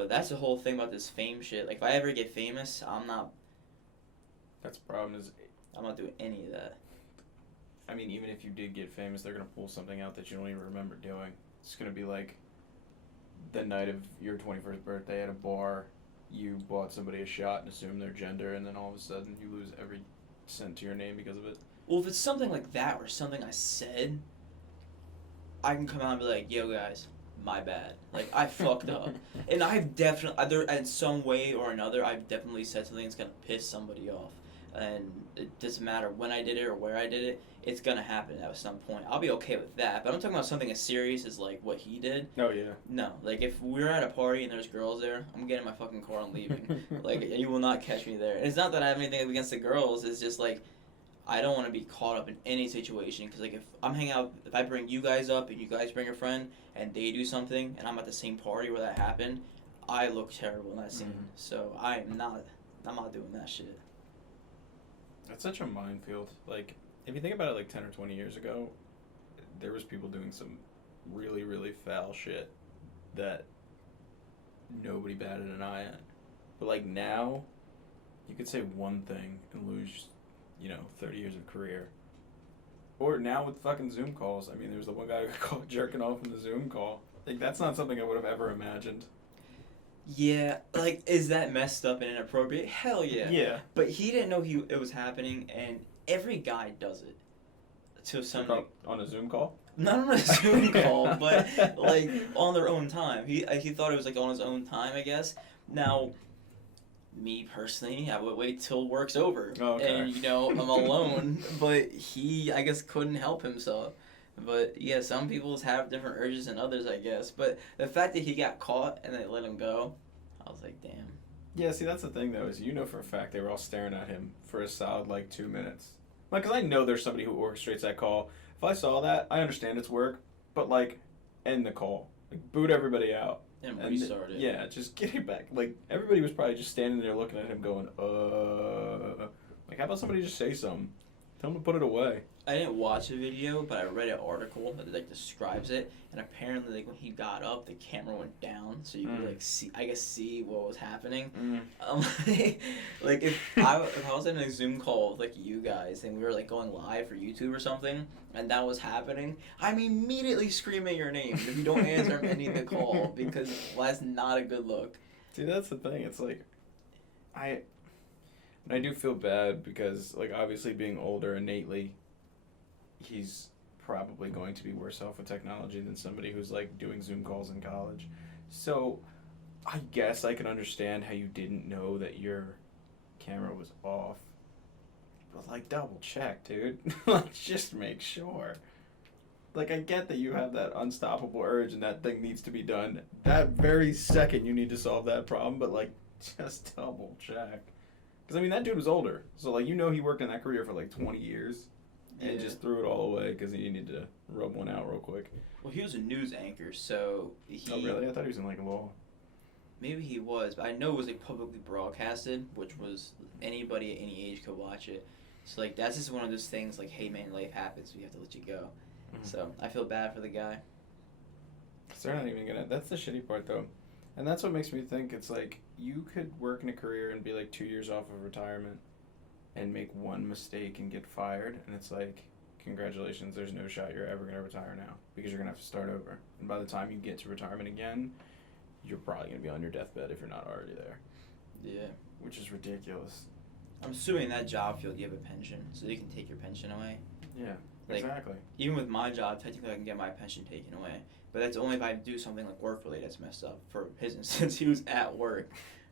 But that's the whole thing about this fame shit. Like, if I ever get famous, I'm not That's the problem is, doing any of that. I mean, even if you did get famous, they're going to pull something out that you don't even remember doing. It's going to be like the night of your 21st birthday at a bar, you bought somebody a shot and assumed their gender, and then all of a sudden you lose every cent to your name because of it. Well, if it's something like that or something I said, I can come out and be like, yo, guys, my bad. Like, I fucked up. And I've definitely, either in some way or another, I've definitely said something that's going to piss somebody off. And it doesn't matter when I did it or where I did it, it's going to happen at some point. I'll be okay with that. But I'm talking about something as serious as, like, what he did. Oh, yeah. No. Like, if we're at a party and there's girls there, I'm getting my fucking car and leaving. Like, you will not catch me there. And it's not that I have anything against the girls. It's just, like, I don't want to be caught up in any situation. Because, like, if I'm hanging out, if I bring you guys up and you guys bring a friend and they do something and I'm at the same party where that happened, I look terrible in that scene. Mm-hmm. So I'm not doing that shit. That's such a minefield. Like, if you think about it, like 10 or 20 years ago, there was people doing some really, really foul shit that nobody batted an eye at. But, like, now, you could say one thing and lose, 30 years of career. Or now with fucking Zoom calls. I mean, there was the one guy who got caught jerking off in the Zoom call. Like, that's not something I would have ever imagined. Yeah, like, is that messed up and inappropriate? Hell yeah. Yeah. But he didn't know it was happening, and every guy does it. To some On a Zoom call? Not on a Zoom call, but like on their own time. He thought it was like on his own time, I guess. Now, me personally, I would wait till work's over, Okay. and I'm alone. But he, I guess, couldn't help himself. But yeah, some people have different urges than others, I guess. But the fact that he got caught and they let him go, I was like, damn. Yeah, see, that's the thing, though, is for a fact they were all staring at him for a solid, 2 minutes. Like, because I know there's somebody who orchestrates that call. If I saw that, I understand it's work, but, end the call. Like, boot everybody out. And restart it. Yeah, just get it back. Like, everybody was probably just standing there looking at him going, Like, how about somebody just say something? Tell him to put it away. I didn't watch the video, but I read an article that describes it, and apparently when he got up, the camera went down, so you could see what was happening. Like if I was in a Zoom call with you guys and we were going live for YouTube or something, and that was happening, I'm immediately screaming your name if you don't answer. I'm ending the call because that's not a good look. See, that's the thing. It's I do feel bad because, obviously being older innately, he's probably going to be worse off with technology than somebody who's, doing Zoom calls in college. So, I guess I can understand how you didn't know that your camera was off. But, double check, dude. Just make sure. I get that you have that unstoppable urge and that thing needs to be done. That very second you need to solve that problem, but, just double check. Because, that dude was older. So, he worked in that career for, 20 years. And just threw it all away because he needed to rub one out real quick. Well, he was a news anchor, so he... Oh, really? I thought he was in, law. Maybe he was, but I know it was, publicly broadcasted, which was anybody at any age could watch it. So, that's just one of those things, hey, man, life happens, we have to let you go. Mm-hmm. So, I feel bad for the guy. Because they're not even going to... That's the shitty part, though. And that's what makes me think it's you could work in a career and be 2 years off of retirement and make one mistake and get fired, and it's congratulations, there's no shot you're ever going to retire now because you're going to have to start over. And by the time you get to retirement again, you're probably going to be on your deathbed if you're not already there. Yeah. Which is ridiculous. I'm assuming in that job field you have a pension, so they can take your pension away. Yeah, exactly. Even with my job, technically I can get my pension taken away. But that's only if I do something work-related that's messed up. For his instance, he was at work.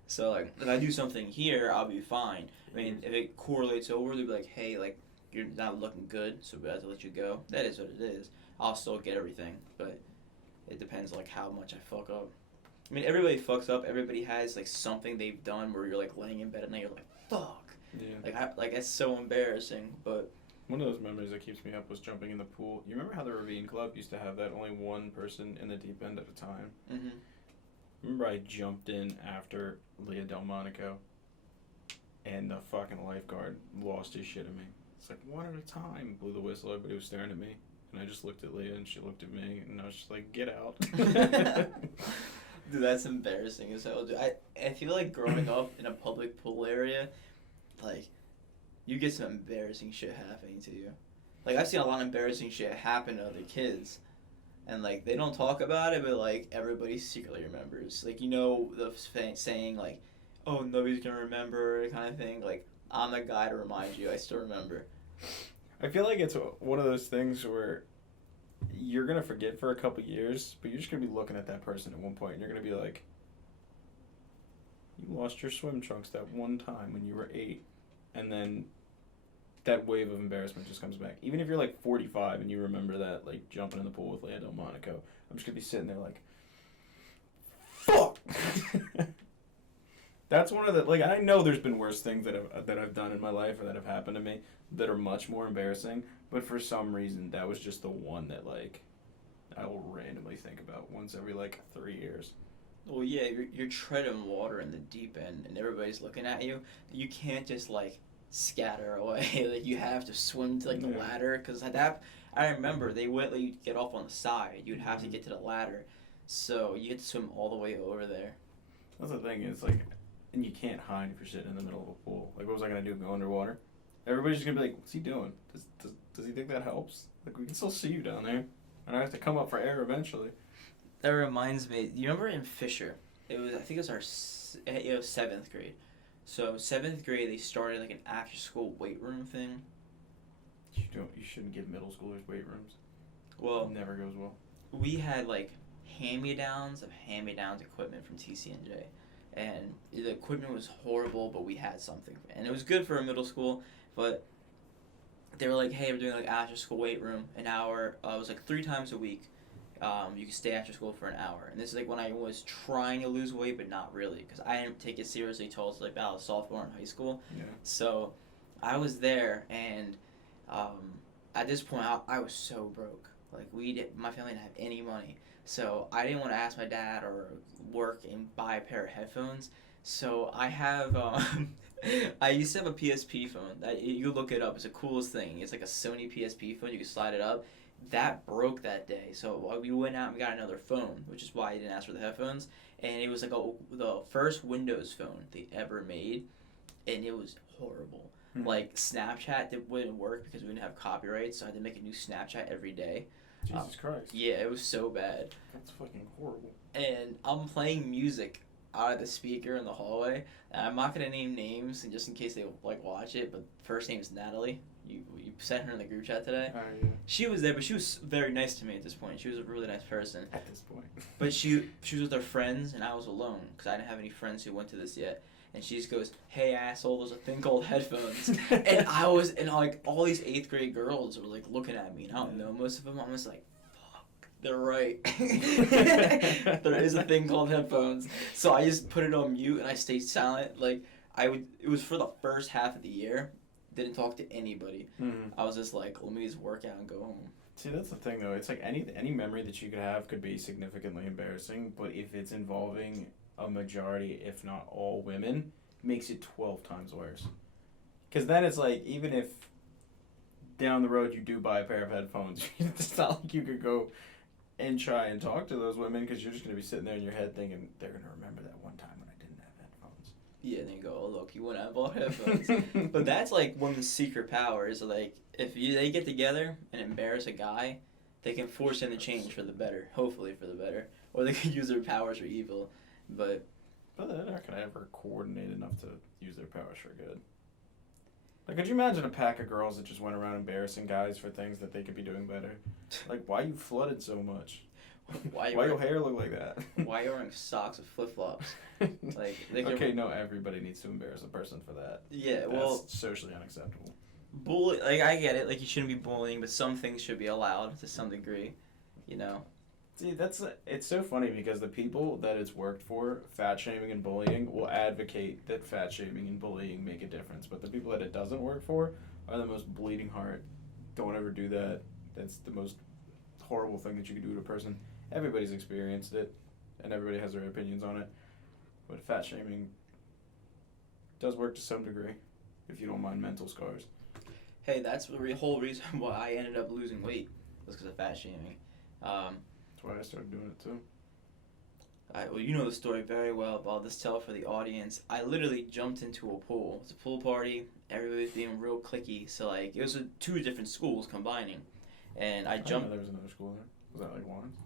So, if I do something here, I'll be fine. I mean, if it correlates over, they'll be like, hey, you're not looking good, so we have to let you go. That is what it is. I'll still get everything, but it depends, how much I fuck up. I mean, everybody fucks up. Everybody has, something they've done where you're, laying in bed at night, you're like, fuck. Yeah. It's so embarrassing, but... One of those memories that keeps me up was jumping in the pool. You remember how the Ravine Club used to have that only one person in the deep end at a time? Mm-hmm. Remember I jumped in after Leah Delmonico, and the fucking lifeguard lost his shit at me. It's one at a time. Blew the whistle, everybody was staring at me. And I just looked at Leah, and she looked at me, and I was just get out. Dude, that's embarrassing as hell. Dude, I feel like growing up in a public pool area, like, you get some embarrassing shit happening to you. Like, I've seen a lot of embarrassing shit happen to other kids. And, like, they don't talk about it, but, like, everybody secretly remembers. Like, you know, the saying, like, oh, nobody's gonna remember, kind of thing. Like, I'm the guy to remind you. I still remember. I feel like it's one of those things where you're going to forget for a couple years, but you're just going to be looking at that person at one point, and you're going to be like, you lost your swim trunks that one time when you were 8, and then that wave of embarrassment just comes back. Even if you're like 45 and you remember that, like, jumping in the pool with Leia Delmonico, I'm just going to be sitting there like, fuck! That's one of the, like, I know there's been worse things that I've done in my life or that have happened to me that are much more embarrassing, but for some reason that was just the one that, like, I will randomly think about once every, like, 3 years. Well, yeah, you're treading water in the deep end, and everybody's looking at you. You can't just, like, scatter away. Like, you have to swim to, like, the ladder, because that, I remember they wouldn't let you get off on the side. You'd have to get to the ladder, so you had to swim all the way over there. That's the thing, is, like, and you can't hide if you're sitting in the middle of a pool. Like, what was I going to do, go underwater? Everybody's just going to be like, what's he doing? Does he think that helps? Like, we can still see you down there, and I have to come up for air eventually. That reminds me, you remember in Fisher, I think it was our 7th grade. So 7th grade, they started like an after school weight room thing. You shouldn't give middle schoolers weight rooms. Well, it never goes well. We had like hand-me-downs equipment from TCNJ. And the equipment was horrible, but we had something. And it was good for a middle school, but they were like, hey, we're doing like after school weight room, an hour. It was like 3 times a week. You could stay after school for an hour. And this is like when I was trying to lose weight, but not really, because I didn't take it seriously until I was like about a sophomore in high school. Yeah. So I was there, and at this point, I was so broke. Like, my family didn't have any money. So I didn't want to ask my dad or work and buy a pair of headphones. So I have, I used to have a PSP phone. You look it up. It's the coolest thing. It's like a Sony PSP phone. You can slide it up. That broke that day. So we went out and we got another phone, which is why I didn't ask for the headphones. And it was like the first Windows phone they ever made. And it was horrible. Like, Snapchat wouldn't work because we didn't have copyright. So I had to make a new Snapchat every day. Jesus Christ. Yeah, it was so bad. That's fucking horrible. And I'm playing music out of the speaker in the hallway. And I'm not gonna name names, and just in case they like watch it. But first name is Natalie. You sent her in the group chat today. Yeah. She was there, but she was very nice to me at this point. She was a really nice person. At this point. But she was with her friends, and I was alone because I didn't have any friends who went to this yet. And she just goes, "Hey asshole, there's a thing called headphones." And like all these 8th grade girls were like looking at me, and I don't know most of them. I'm just like, fuck, they're right. There is a thing called headphones. So I just put it on mute and I stayed silent. Like it was for the first half of the year. Didn't talk to anybody. Mm-hmm. I was just like, let me just work out and go home. See, that's the thing though. It's like any memory that you could have could be significantly embarrassing, but if it's involving a majority, if not all women, makes it 12 times worse. Because then it's like, even if down the road you do buy a pair of headphones, it's not like you could go and try and talk to those women, because you're just going to be sitting there in your head thinking, they're going to remember that one time when I didn't have headphones. Yeah, and then you go, oh look, you wouldn't have bought headphones. But that's like one of the secret powers. Like, if they get together and embarrass a guy, they can force him to change for the better, hopefully for the better. Or they can use their powers for evil. But they're not going to ever coordinate enough to use their powers for good. Like, could you imagine a pack of girls that just went around embarrassing guys for things that they could be doing better? Like, why you flooded so much? Why your hair look like that? Why you wearing socks with flip-flops? Like, okay, no, everybody needs to embarrass a person for that. Yeah, That's socially unacceptable. Like, I get it. Like, you shouldn't be bullying, but some things should be allowed to some degree, you know? See, it's so funny because the people that it's worked for, fat shaming and bullying, will advocate that fat shaming and bullying make a difference. But the people that it doesn't work for are the most bleeding heart. Don't ever do that. That's the most horrible thing that you can do to a person. Everybody's experienced it, and everybody has their opinions on it. But fat shaming does work to some degree, if you don't mind mental scars. Hey, that's the whole reason why I ended up losing weight, was because of fat shaming. That's why I started doing it too. Well, you know the story very well, but I'll just tell it for the audience. I literally jumped into a pool. It's a pool party. Everybody was being real cliquey. So, like, it was two different schools combining. And I I didn't jumped. know there was another school there. Was that like Lawrence?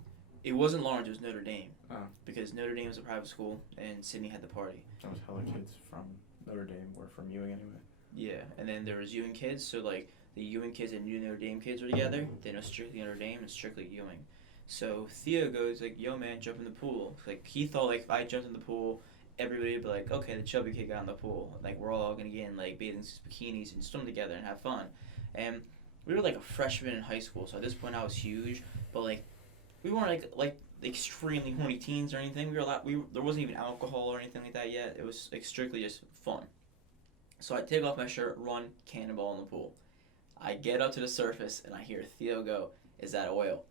It wasn't Lawrence, it was Notre Dame. Oh. Because Notre Dame was a private school, and Sydney had the party. That was hella kids from Notre Dame or from Ewing anyway. Yeah, and then there was Ewing kids, so, like, the Ewing kids and Notre Dame kids were together. Then it was strictly Notre Dame and strictly Ewing. So Theo goes like, "Yo, man, jump in the pool." Like he thought like if I jumped in the pool, everybody would be like, "Okay, the chubby kid got in the pool. Like we're all gonna get in like bathing suits, bikinis, and swim together and have fun." And we were like a freshman in high school, so at this point I was huge, but like we weren't like extremely horny teens or anything. There wasn't even alcohol or anything like that yet. It was like strictly just fun. So I take off my shirt, run, cannonball in the pool. I get up to the surface and I hear Theo go, "Is that oil?"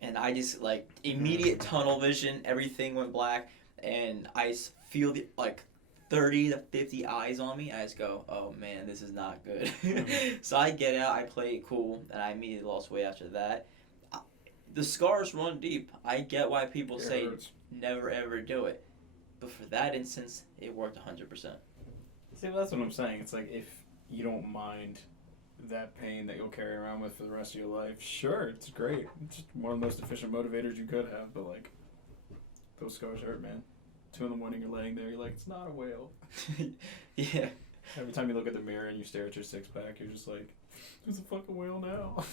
And I just like immediate tunnel vision. Everything went black, and I feel the like 30 to 50 eyes on me. I just go, "Oh man, this is not good." So I get out. I play it cool, and I immediately lost weight after that. The scars run deep. I get why people say never ever do it, but for that instance, it worked 100%. See, that's what I'm saying. It's like if you don't mind that pain that you'll carry around with for the rest of your life, sure, it's great. It's just one of the most efficient motivators you could have, but like, those scars hurt, man. 2 a.m, you're laying there, you're like, it's not a whale. Yeah. Every time you look at the mirror and you stare at your six-pack, you're just like, it's a fucking whale now.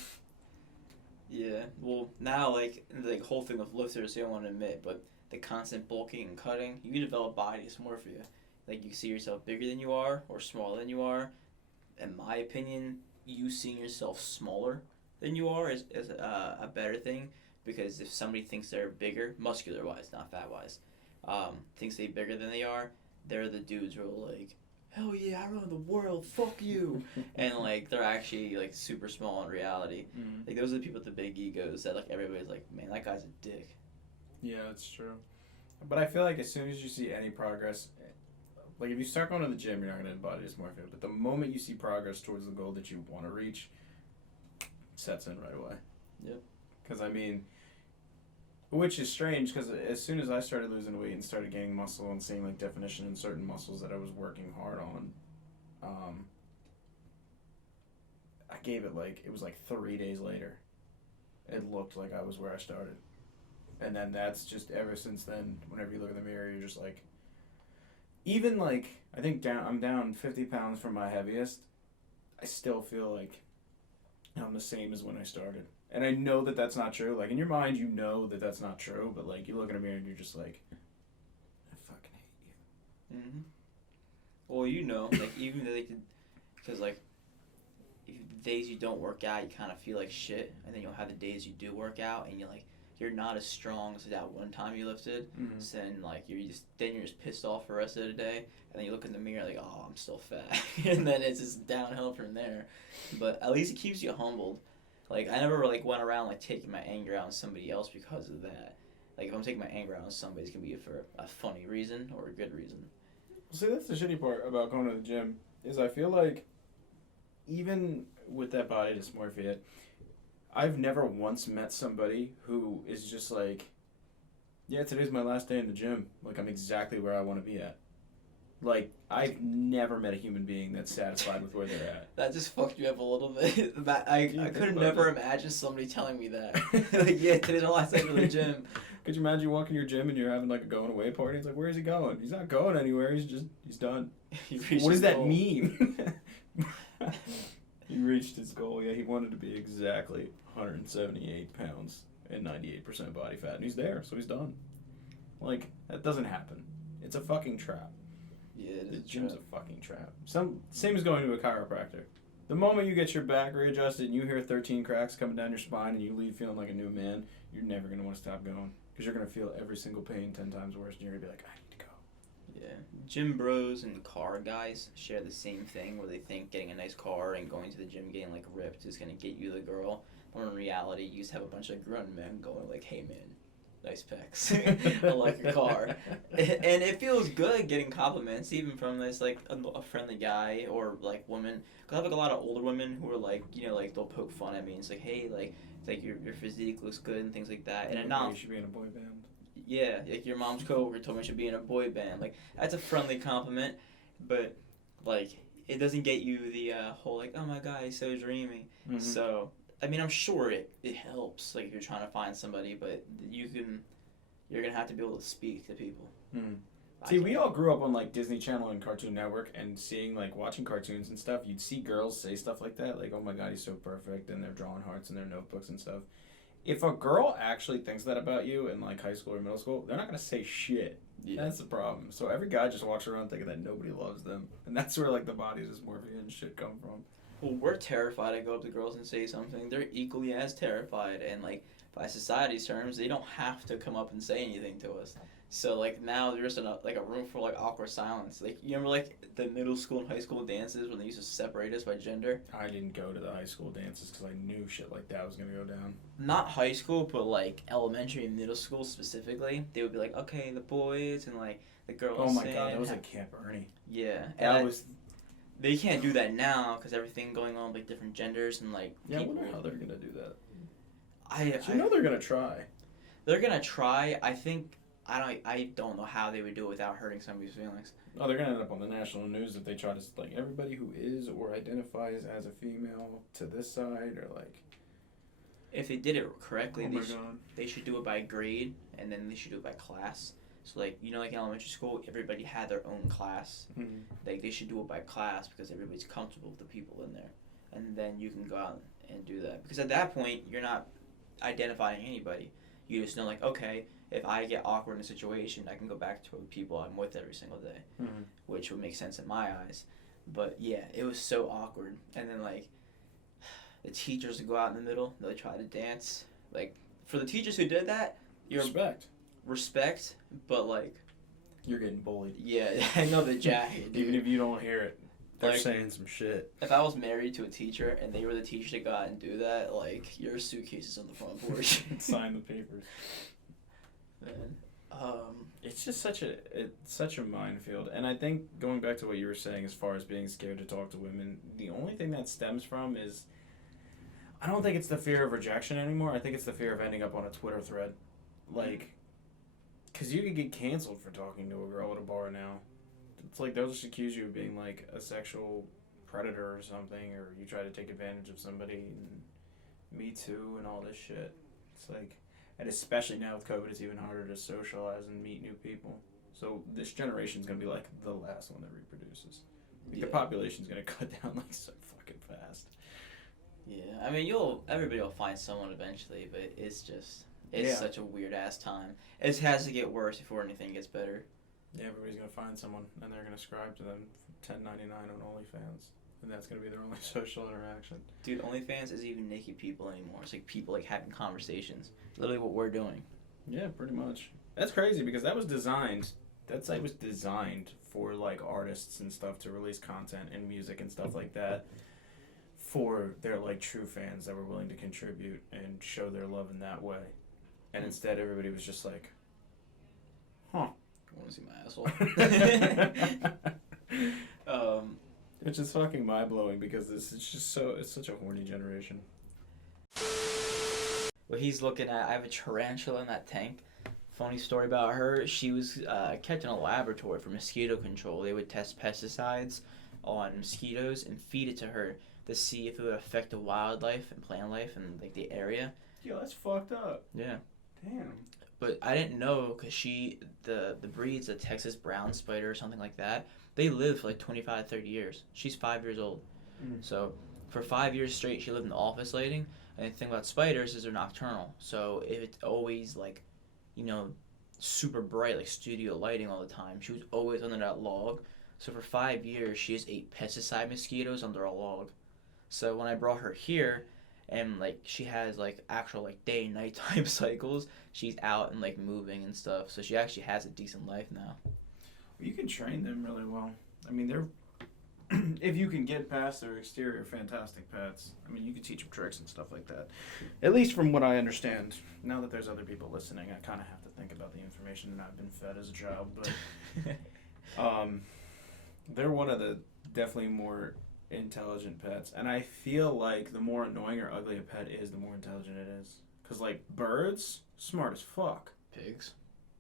Yeah. Well, now like the whole thing with lifters, they don't want to admit, but the constant bulking and cutting, you develop body dysmorphia. Like you see yourself bigger than you are or smaller than you are. In my opinion, you seeing yourself smaller than you are is a better thing, because if somebody thinks they're bigger, muscular wise, not fat wise, thinks they're bigger than they are, they're the dudes who are like, "Hell yeah, I run the world, fuck you," and like they're actually like super small in reality. Mm. Like those are the people with the big egos that like everybody's like, "Man, that guy's a dick." Yeah, that's true. But I feel like as soon as you see any progress, like if you start going to the gym, you're not going to have body dysmorphia. But the moment you see progress towards the goal that you want to reach, it sets in right away. Yep. Because I mean, which is strange, because as soon as I started losing weight and started gaining muscle and seeing like definition in certain muscles that I was working hard on, I gave it like, it was like 3 days later, it looked like I was where I started. And then that's just ever since then, whenever you look in the mirror, you're just like, even like, I think I'm down 50 pounds from my heaviest, I still feel like I'm the same as when I started. And I know that that's not true. Like, in your mind, you know that that's not true, but like, you look in a mirror and you're just like, I fucking hate you. Mm-hmm. Well, you know, like even though they could, because like, if the days you don't work out, you kind of feel like shit, and then you'll have the days you do work out, and you're not as strong as that one time you lifted. Mm-hmm. So then like you're just pissed off for the rest of the day, and then you look in the mirror like, "Oh, I'm still fat," and then it's just downhill from there. But at least it keeps you humbled. Like I never like went around like taking my anger out on somebody else because of that. Like if I'm taking my anger out on somebody, it's gonna be for a funny reason or a good reason. See, that's the shitty part about going to the gym, is I feel like even with that body dysmorphia, I've never once met somebody who is just like, yeah, today's my last day in the gym. Like, I'm exactly where I want to be at. Like, I've never met a human being that's satisfied with where they're at. That just fucked you up a little bit. I could never imagine somebody telling me that. Like, yeah, today's my last day for the gym. Could you imagine you walk in your gym and you're having like a going away party? It's like, where's he going? He's not going anywhere. He's done. What does that mean? He reached his goal. Yeah, he wanted to be exactly 178 pounds and 98% body fat, and he's there, so he's done. Like, that doesn't happen. It's a fucking trap. Yeah, it is. The gym's a fucking trap. Same as going to a chiropractor. The moment you get your back readjusted and you hear 13 cracks coming down your spine and you leave feeling like a new man, you're never going to want to stop going. Because you're going to feel every single pain 10 times worse, and you're going to be like, I need to go. Yeah. Gym bros and car guys share the same thing, where they think getting a nice car and going to the gym getting like ripped is going to get you the girl. When in reality, you just have a bunch of grown men going like, "Hey man, nice pecs. I like your car." And it feels good getting compliments, even from this like a friendly guy or like woman. Cause I have like a lot of older women who are like, like they'll poke fun at me. And it's like, "Hey, like, it's like your physique looks good," and things like that. And You should be in a boy band. Yeah, like your mom's coworker told me I should be in a boy band. Like that's a friendly compliment, but like it doesn't get you the whole like, oh my god, he's so dreamy. Mm-hmm. So I mean, I'm sure it helps. Like if you're trying to find somebody, but you're gonna have to be able to speak to people. Mm. See, we all grew up on like Disney Channel and Cartoon Network, and seeing like watching cartoons and stuff. You'd see girls say stuff like that, like, "Oh my god, he's so perfect," and they're drawing hearts in their notebooks and stuff. If a girl actually thinks that about you in like high school or middle school, they're not gonna say shit. Yeah. That's the problem. So every guy just walks around thinking that nobody loves them, and that's where like the body dysmorphia and shit come from. Well, we're terrified to go up to girls and say something. They're equally as terrified, and like by society's terms, they don't have to come up and say anything to us. So like now there's a room for like awkward silence. Like you remember like the middle school and high school dances when they used to separate us by gender. I didn't go to the high school dances because I knew shit like that was gonna go down. Not high school, but like elementary and middle school specifically. They would be like, okay, the boys and like the girls. Oh my god, that was like Camp Ernie. Yeah, That was. They can't do that now because everything going on with like different genders and like. Yeah, I people. wonder how they're gonna do that. I know they're gonna try. They're gonna try. I think. I don't know how they would do it without hurting somebody's feelings. Oh, they're gonna end up on the national news if they try to like everybody who is or identifies as a female to this side or like. If they did it correctly, Oh my they should do it by grade and then they should do it by class. So like like in elementary school, everybody had their own class. Mm-hmm. Like they should do it by class because everybody's comfortable with the people in there, and then you can go out and do that. Because at that point, you're not identifying anybody. You just know like, okay, if I get awkward in a situation, I can go back to the people I'm with every single day, Mm-hmm. which would make sense in my eyes. But yeah, it was so awkward. And then like the teachers would go out in the middle, they try to dance. Like for the teachers who did that, you're respect, but like you're getting bullied. Yeah, I know the jacket. Even if you don't hear it, they're like, saying some shit. If I was married to a teacher and they were the teacher to go out and do that, like your suitcase is on the front porch. Sign the papers. Man, it's just such a minefield, and I think going back to what you were saying as far as being scared to talk to women, the only thing that stems from is, I don't think it's the fear of rejection anymore. I think it's the fear of ending up on a Twitter thread, like, because you could get canceled for talking to a girl at a bar now. It's like they'll just accuse you of being like a sexual predator or something, or you try to take advantage of somebody, and Me Too and all this shit. It's like. And especially now with COVID, it's even harder to socialize and meet new people. So this generation's going to be like the last one that reproduces. Like, the population's going to cut down like so fucking fast. Yeah, I mean, everybody will find someone eventually, but it's such a weird ass time. It has to get worse before anything gets better. Yeah, everybody's going to find someone and they're going to subscribe to them for $10.99 on OnlyFans. And that's going to be their only social interaction. Dude, OnlyFans isn't even naked people anymore. It's like people like having conversations. Literally what we're doing. Yeah, pretty much. That's crazy because that site was designed for like artists and stuff to release content and music and stuff like that for their like true fans that were willing to contribute and show their love in that way. And instead everybody was just like, huh. I want to see my asshole. Which is fucking mind blowing because it's such a horny generation. What he's looking at, I have a tarantula in that tank. Funny story about her, she was kept in a laboratory for mosquito control. They would test pesticides on mosquitoes and feed it to her to see if it would affect the wildlife and plant life in like the area. Yo, that's fucked up. Yeah. Damn. But I didn't know because the breeds, a Texas brown spider or something like that, they live for like 25, 30 years. She's 5 years old. So for 5 years straight, she lived in office lighting. And the thing about spiders is they're nocturnal. So if it's always like, super bright, like studio lighting all the time, she was always under that log. So for 5 years, she just ate pesticide mosquitoes under a log. So when I brought her here, and like she has like actual like day and nighttime cycles, she's out and like moving and stuff. So she actually has a decent life now. You can train them really well. I mean, they're if you can get past their exterior, fantastic pets. I mean, you can teach them tricks and stuff like that. At least from what I understand. Now that there's other people listening, I kind of have to think about the information that I've been fed as a child. But they're one of the definitely more intelligent pets. And I feel like the more annoying or ugly a pet is, the more intelligent it is. Because, like, birds, smart as fuck. Pigs.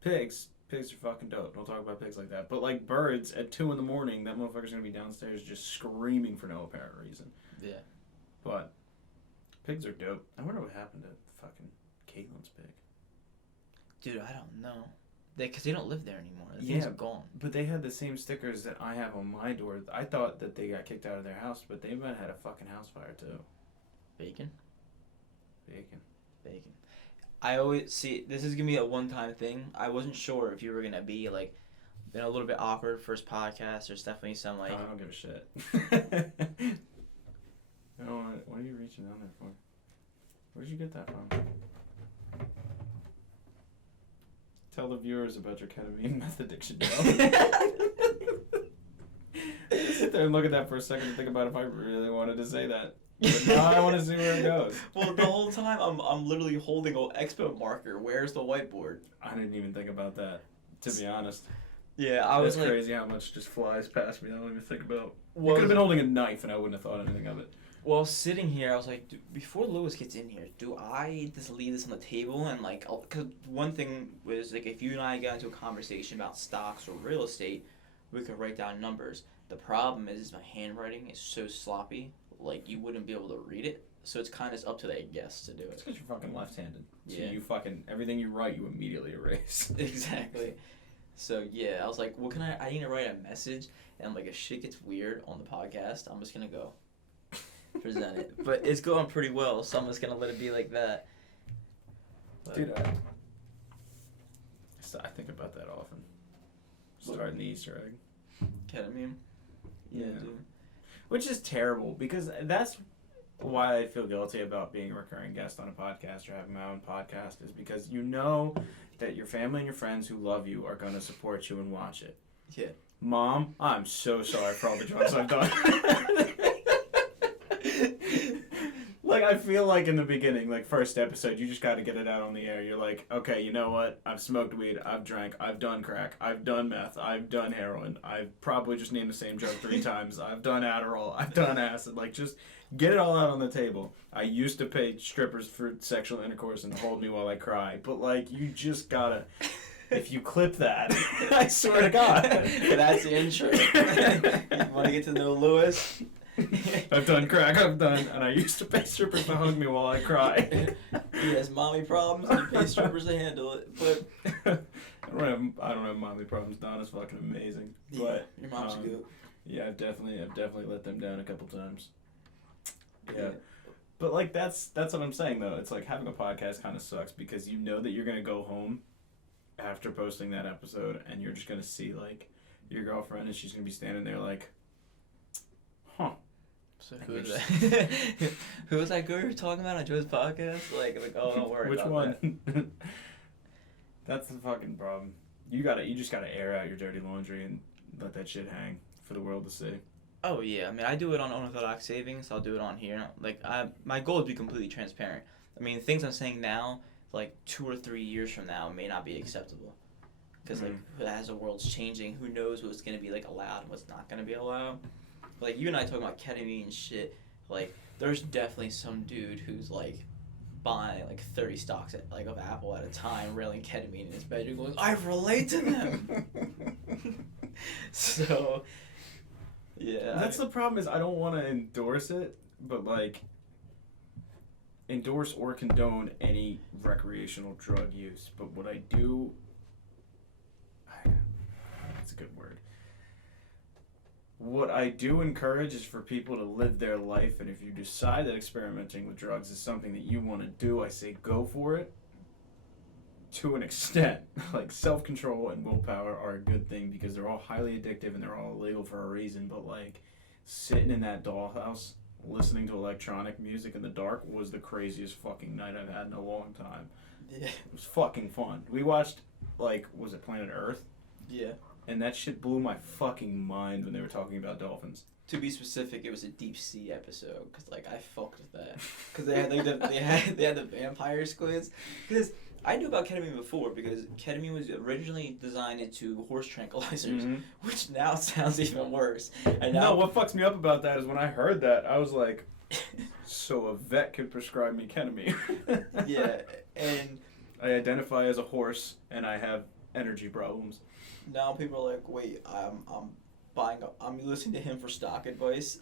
Pigs are fucking dope. Don't talk about pigs like that. But like birds at 2 a.m, that motherfucker's gonna be downstairs just screaming for no apparent reason. Yeah. But pigs are dope. I wonder what happened to fucking Caitlin's pig. Dude, I don't know. Because they don't live there anymore. The Yeah. things are gone. But they had the same stickers that I have on my door. I thought that they got kicked out of their house, but they might have had a fucking house fire too. Bacon? Bacon. I always see, this is gonna be a one-time thing. I wasn't sure if you were gonna be like, a little bit awkward first podcast. There's definitely some like. Oh, I don't give a shit. What are you reaching down there for? Where'd you get that from? Tell the viewers about your ketamine meth addiction, Joe. Sit there and look at that for a second and think about if I really wanted to say that. But now I want to see where it goes. Well, the whole time I'm literally holding an expo marker. Where's the whiteboard? I didn't even think about that, to be honest. Yeah, I was It's like, crazy how much just flies past me. I don't even think about. You well, could have been holding a knife and I wouldn't have thought anything of it. well, sitting here, I was like, before Lewis gets in here, do I just leave this on the table and like, because one thing was like, if you and I got into a conversation about stocks or real estate, we could write down numbers. The problem is my handwriting is so sloppy, like you wouldn't be able to read it. So it's kind of up to the guest to do It's it. because you're fucking left-handed. So Yeah. you fucking, everything you write, you immediately erase. Exactly. So yeah, I was like, what can I need to write a message, and like if shit gets weird on the podcast, I'm just gonna go present it. But it's going pretty well, so I'm just gonna let it be like that. But, Dude, I think about that often. Starting the Easter egg. ketamine. Yeah. Dude. Which is terrible, because that's why I feel guilty about being a recurring guest on a podcast or having my own podcast, is because you know that your family and your friends who love you are going to support you and watch it. Yeah. Mom, I'm so sorry for all the drugs I've done. Like, I feel like in the beginning, like, first episode, you just got to get it out on the air. You're like, okay, you know what? I've smoked weed, I've drank, I've done crack, I've done meth, I've done heroin, I've probably just named the same drug 3 times, I've done Adderall, I've done acid. Like, just get it all out on the table. I used to pay strippers for sexual intercourse and hold me while I cry. But, like, you just gotta... If you clip that, I swear to God. That's the intro. You want to get to know Lewis? I've done crack, and I used to pay strippers to hug me while I cry. He has mommy problems and he pays strippers to handle it. But I don't have mommy problems. Donna's fucking amazing. But your mom's good. yeah, I've definitely let them down a couple times. Yeah. But like that's what I'm saying though. It's like having a podcast kind of sucks because you know that you're gonna go home after posting that episode and you're just gonna see like your girlfriend and she's gonna be standing there like, huh. So who is that? Who was that girl you were talking about on Joe's podcast? Like oh, don't worry. Which about one? That's the fucking problem. You just gotta air out your dirty laundry and let that shit hang for the world to see. Oh yeah, I mean I do it on Unorthodox Savings. I'll do it on here. Like my goal is to be completely transparent. I mean things I'm saying now, like 2 or 3 years from now, may not be acceptable. Because like as the world's changing, who knows what's gonna be like allowed and what's not gonna be allowed. But, like you and I talking about ketamine and shit. Like there's definitely some dude who's like buying like 30 stocks of Apple at a time, railing ketamine in his bedroom, going, I relate to them. So. Yeah. That's the problem is I don't want to endorse it, but like endorse or condone any recreational drug use. But what I do, that's a good word. What I do encourage is for people to live their life, and if you decide that experimenting with drugs is something that you want to do, I say go for it. To an extent, like self-control and willpower are a good thing because they're all highly addictive and they're all illegal for a reason. But like sitting in that dollhouse, listening to electronic music in the dark was the craziest fucking night I've had in a long time. Yeah. It was fucking fun. We watched was it Planet Earth? Yeah. And that shit blew my fucking mind when they were talking about dolphins. To be specific, it was a deep sea episode because like I fucked with that because they had like they had the vampire squids because. I knew about ketamine before because ketamine was originally designed into horse tranquilizers, which now sounds even worse. And now, no, what fucks me up about that is when I heard that, I was like, so a vet could prescribe me ketamine. Yeah, and I identify as a horse, and I have energy problems. Now people are like, wait, I'm listening to him for stock advice.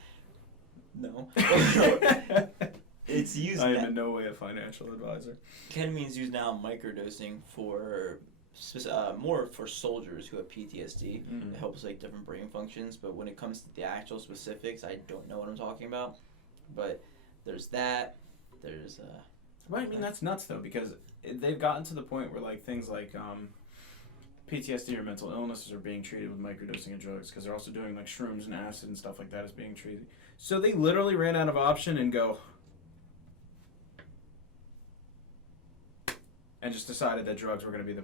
No. It's used I am now. in no way a financial advisor. Ketamine's used now in microdosing for more for soldiers who have PTSD. Mm-hmm. It helps like different brain functions, but when it comes to the actual specifics, I don't know what I'm talking about. But there's that. There's Right, I mean that's nuts though, because they've gotten to the point where like things like PTSD or mental illnesses are being treated with microdosing of drugs, because they're also doing like shrooms and acid and stuff like that is being treated. So they literally ran out of option and just decided that drugs were going to be the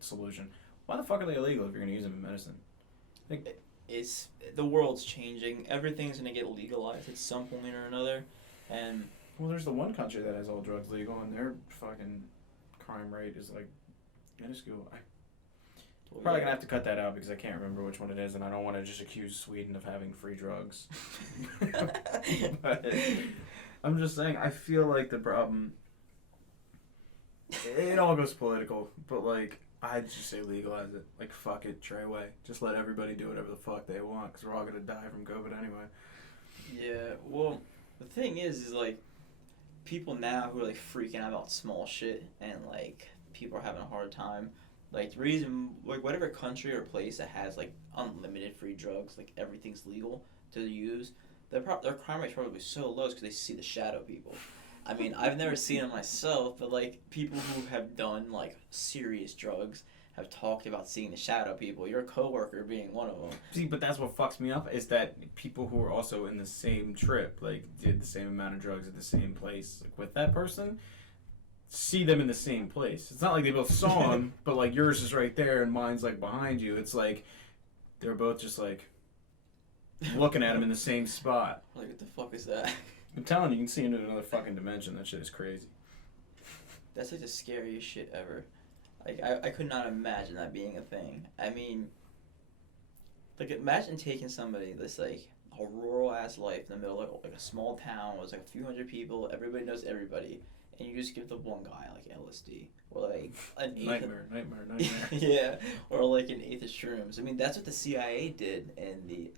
solution. Why the fuck are they illegal if you're going to use them in medicine? it's the world's changing. Everything's gonna get legalized at some point or another, and Well, there's the one country that has all drugs legal, and their fucking crime rate is like minuscule. Probably gonna have to cut that out because I can't remember which one it is, and I don't want to just accuse Sweden of having free drugs. But I'm just saying, I feel like the problem. It all goes political, but like I'd just say legalize it. Like fuck it, Treyway. Just let everybody do whatever the fuck they want, because we're all gonna die from COVID anyway. Yeah, well, the thing is like, people now who are like freaking out about small shit, and like people are having a hard time. Like the reason, like whatever country or place that has like unlimited free drugs, like everything's legal to use, their crime rate's probably so low because they see the shadow people. I mean, I've never seen it myself, but like people who have done like serious drugs have talked about seeing the shadow people. Your coworker being one of them. See, but that's what fucks me up is that people who are also in the same trip, like did the same amount of drugs at the same place, like with that person, see them in the same place. It's not like they both saw him, but like yours is right there and mine's like behind you. It's like they're both just like looking at him in the same spot. Like, what the fuck is that? I'm telling you, you can see into another fucking dimension. That shit is crazy. That's like the scariest shit ever. Like, I could not imagine that being a thing. I mean, like, imagine taking somebody that's like a rural ass life in the middle of like a small town with like a few hundred people, everybody knows everybody, and you just give the one guy like LSD or like an eighth Nightmare. yeah, or like an eighth of shrooms. I mean, that's what the CIA did, and the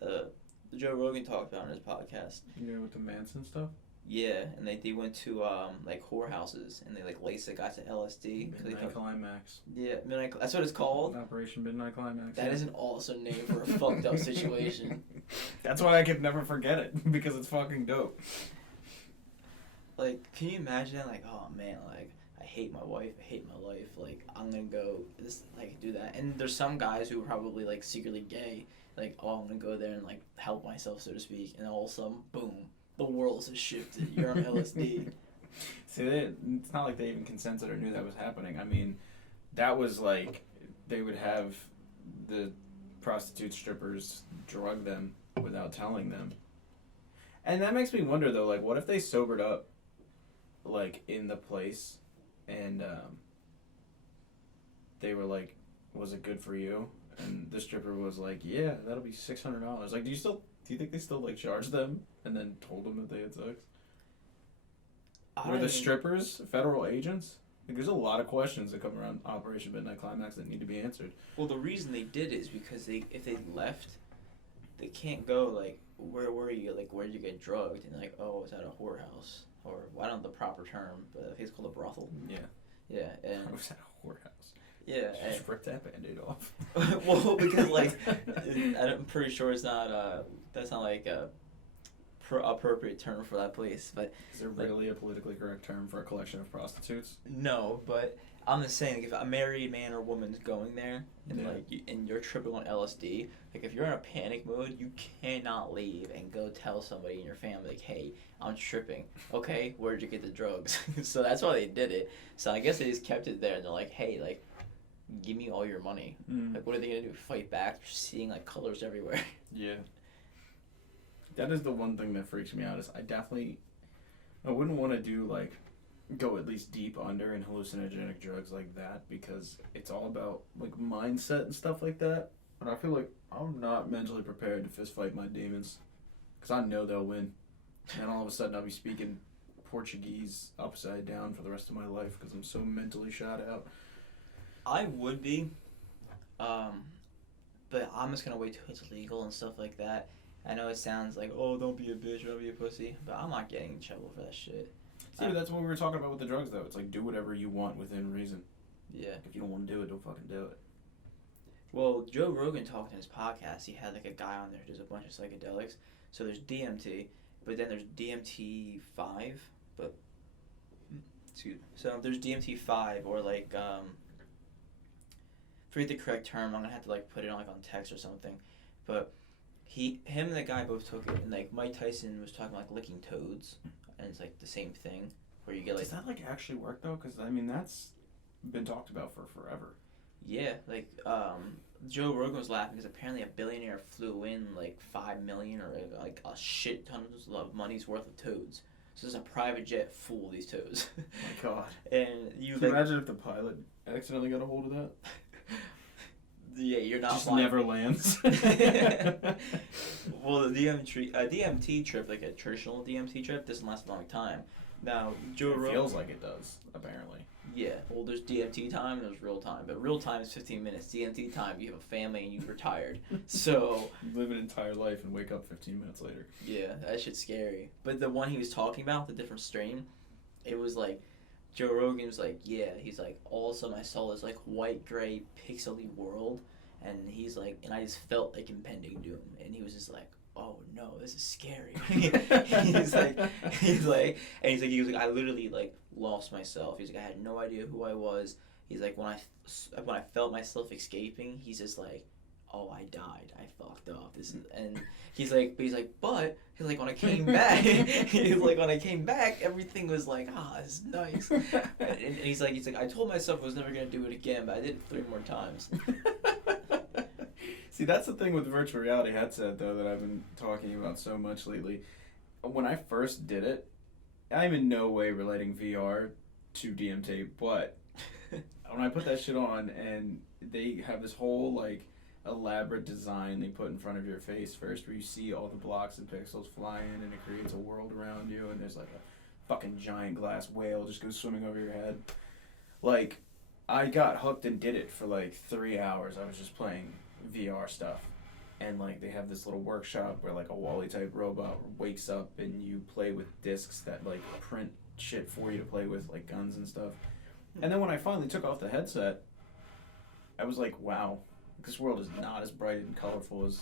Joe Rogan talked about on his podcast. You know, with the Manson stuff? Yeah, and they went to like whorehouses and they like laced the guys to LSD. Midnight Climax. Yeah, Midnight. That's what it's called. Operation Midnight Climax. That is an awesome name for a fucked up situation. That's why I could never forget it, because it's fucking dope. Like, can you imagine that? Like, oh man, like I hate my wife, I hate my life. Like, I'm gonna go do that. And there's some guys who are probably like secretly gay. Like, oh, I'm gonna go there and like help myself, so to speak. And all of a sudden, boom, the world has shifted. You're on LSD. See, it's not like they even consented or knew that was happening. I mean, that was like they would have the prostitute strippers drug them without telling them. And that makes me wonder though, like, what if they sobered up, like, in the place, and they were like, "Was it good for you?" And the stripper was like, "Yeah, that'll be $600." Like, do you think they still like charged them and then told them that they had sex? Were the strippers federal agents? Like, there's a lot of questions that come around Operation Midnight Climax that need to be answered. Well, the reason they did is because if they left, they can't go like, where were you? Like, where did you get drugged? And like, oh, it's at a whorehouse, or well, I don't know the proper term, but I think it's called a brothel. Yeah. Yeah, and I was at a whorehouse. yeah, Just rip that Band-Aid off. well, because like, I'm pretty sure it's not that's not like a appropriate term for that place, but is there really a politically correct term for a collection of prostitutes? no, but I'm just saying, like, if a married man or woman's going there and and you're tripping on LSD, like if you're in a panic mode, you cannot leave and go tell somebody in your family, like, hey, I'm tripping. Okay, where'd you get the drugs? So that's why they did it. So I guess they just kept it there, and they're like, hey, like, give me all your money. Like, what are they gonna do? Fight back? They're seeing like colors everywhere. Yeah. That is the one thing that freaks me out. Is I wouldn't want to do like go at least deep under in hallucinogenic drugs like that, because it's all about like mindset and stuff like that. And I feel like I'm not mentally prepared to fist fight my demons, because I know they'll win. And all of a sudden I'll be speaking Portuguese upside down for the rest of my life because I'm so mentally shot out. I would be, But I'm just gonna wait till it's legal and stuff like that. I know it sounds like, oh, don't be a bitch, don't be a pussy, but I'm not getting in trouble for that shit. See, but that's what we were talking about with the drugs, though. It's like, do whatever you want within reason. Yeah. If you don't want to do it, don't fucking do it. Well, Joe Rogan talked in his podcast. He had like a guy on there who does a bunch of psychedelics. So there's DMT, but then there's DMT 5. But excuse me. So there's DMT 5 or like forget the correct term. I'm gonna have to like put it on like on text or something. But him and the guy both took it, and like Mike Tyson was talking about like licking toads, and it's like the same thing where you get like. Does that like actually work though? Because I mean that's been talked about for forever. Yeah, like Joe Rogan was laughing because apparently a billionaire flew in like 5 million or like a shit ton of money's worth of toads. So there's a private jet full of these toads. Oh my god! And you Can you imagine if the pilot accidentally got a hold of that? Yeah, you're not. Just flying. never lands. Well, the DMT trip, like a traditional DMT trip, doesn't last a long time. Now Joe Rogan feels like it does, apparently. Yeah, well, there's DMT time and there's real time, but real time is 15 minutes. DMT time, you have a family and you've retired. So you live an entire life and wake up 15 minutes later. Yeah, that shit's scary. But the one he was talking about, the different strain, it was like Joe Rogan was like, yeah, he's like, all of a sudden I saw this like white gray pixely world, and he's like, and I just felt like impending doom, and he was just like, oh no, this is scary. he's like, and he was like, I literally like lost myself. He's like, I had no idea who I was. He's like, when I felt myself escaping, he's just like, oh, I died. I fucked up. This is, and he's like, when I came back, when I came back, everything was like, this is nice. And he's like, I told myself I was never gonna do it again, but I did it 3 more times. See, that's the thing with the virtual reality headset, though, that I've been talking about so much lately. When I first did it, I'm in no way relating VR to DMT, but when I put that shit on and they have this whole, like, elaborate design they put in front of your face first where you see all the blocks and pixels fly in and it creates a world around you and there's, like, a fucking giant glass whale just goes swimming over your head. Like, I got hooked and did it for, like, 3 hours. I was just playing VR stuff, and like they have this little workshop where like a Wall-E type robot wakes up and you play with discs that like print shit for you to play with, like guns and stuff. And then when I finally took off the headset, I was like, wow, this world is not as bright and colorful as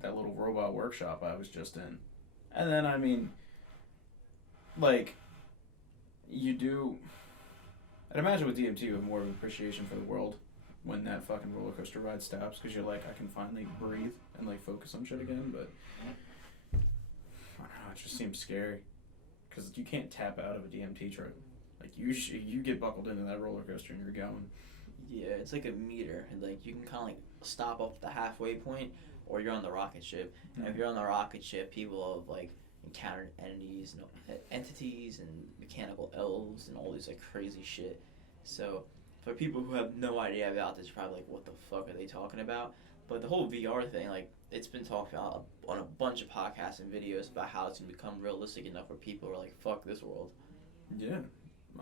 that little robot workshop I was just in. And then I mean, like, you do, I'd imagine with DMT you have more of an appreciation for the world when that fucking roller coaster ride stops, because you're like, I can finally breathe and like focus on shit again. But I don't know, it just seems scary because you can't tap out of a DMT trip. Like you get buckled into that roller coaster and you're going. Yeah, it's like a meter, and like you can kind of like stop up at the halfway point, or you're on the rocket ship. And if you're on the rocket ship, people have like encountered entities and mechanical elves and all these like crazy shit. So for people who have no idea about this, probably like, what the fuck are they talking about? But the whole VR thing, like, it's been talked about on a bunch of podcasts and videos about how it's going to become realistic enough where people are like, fuck this world. Yeah.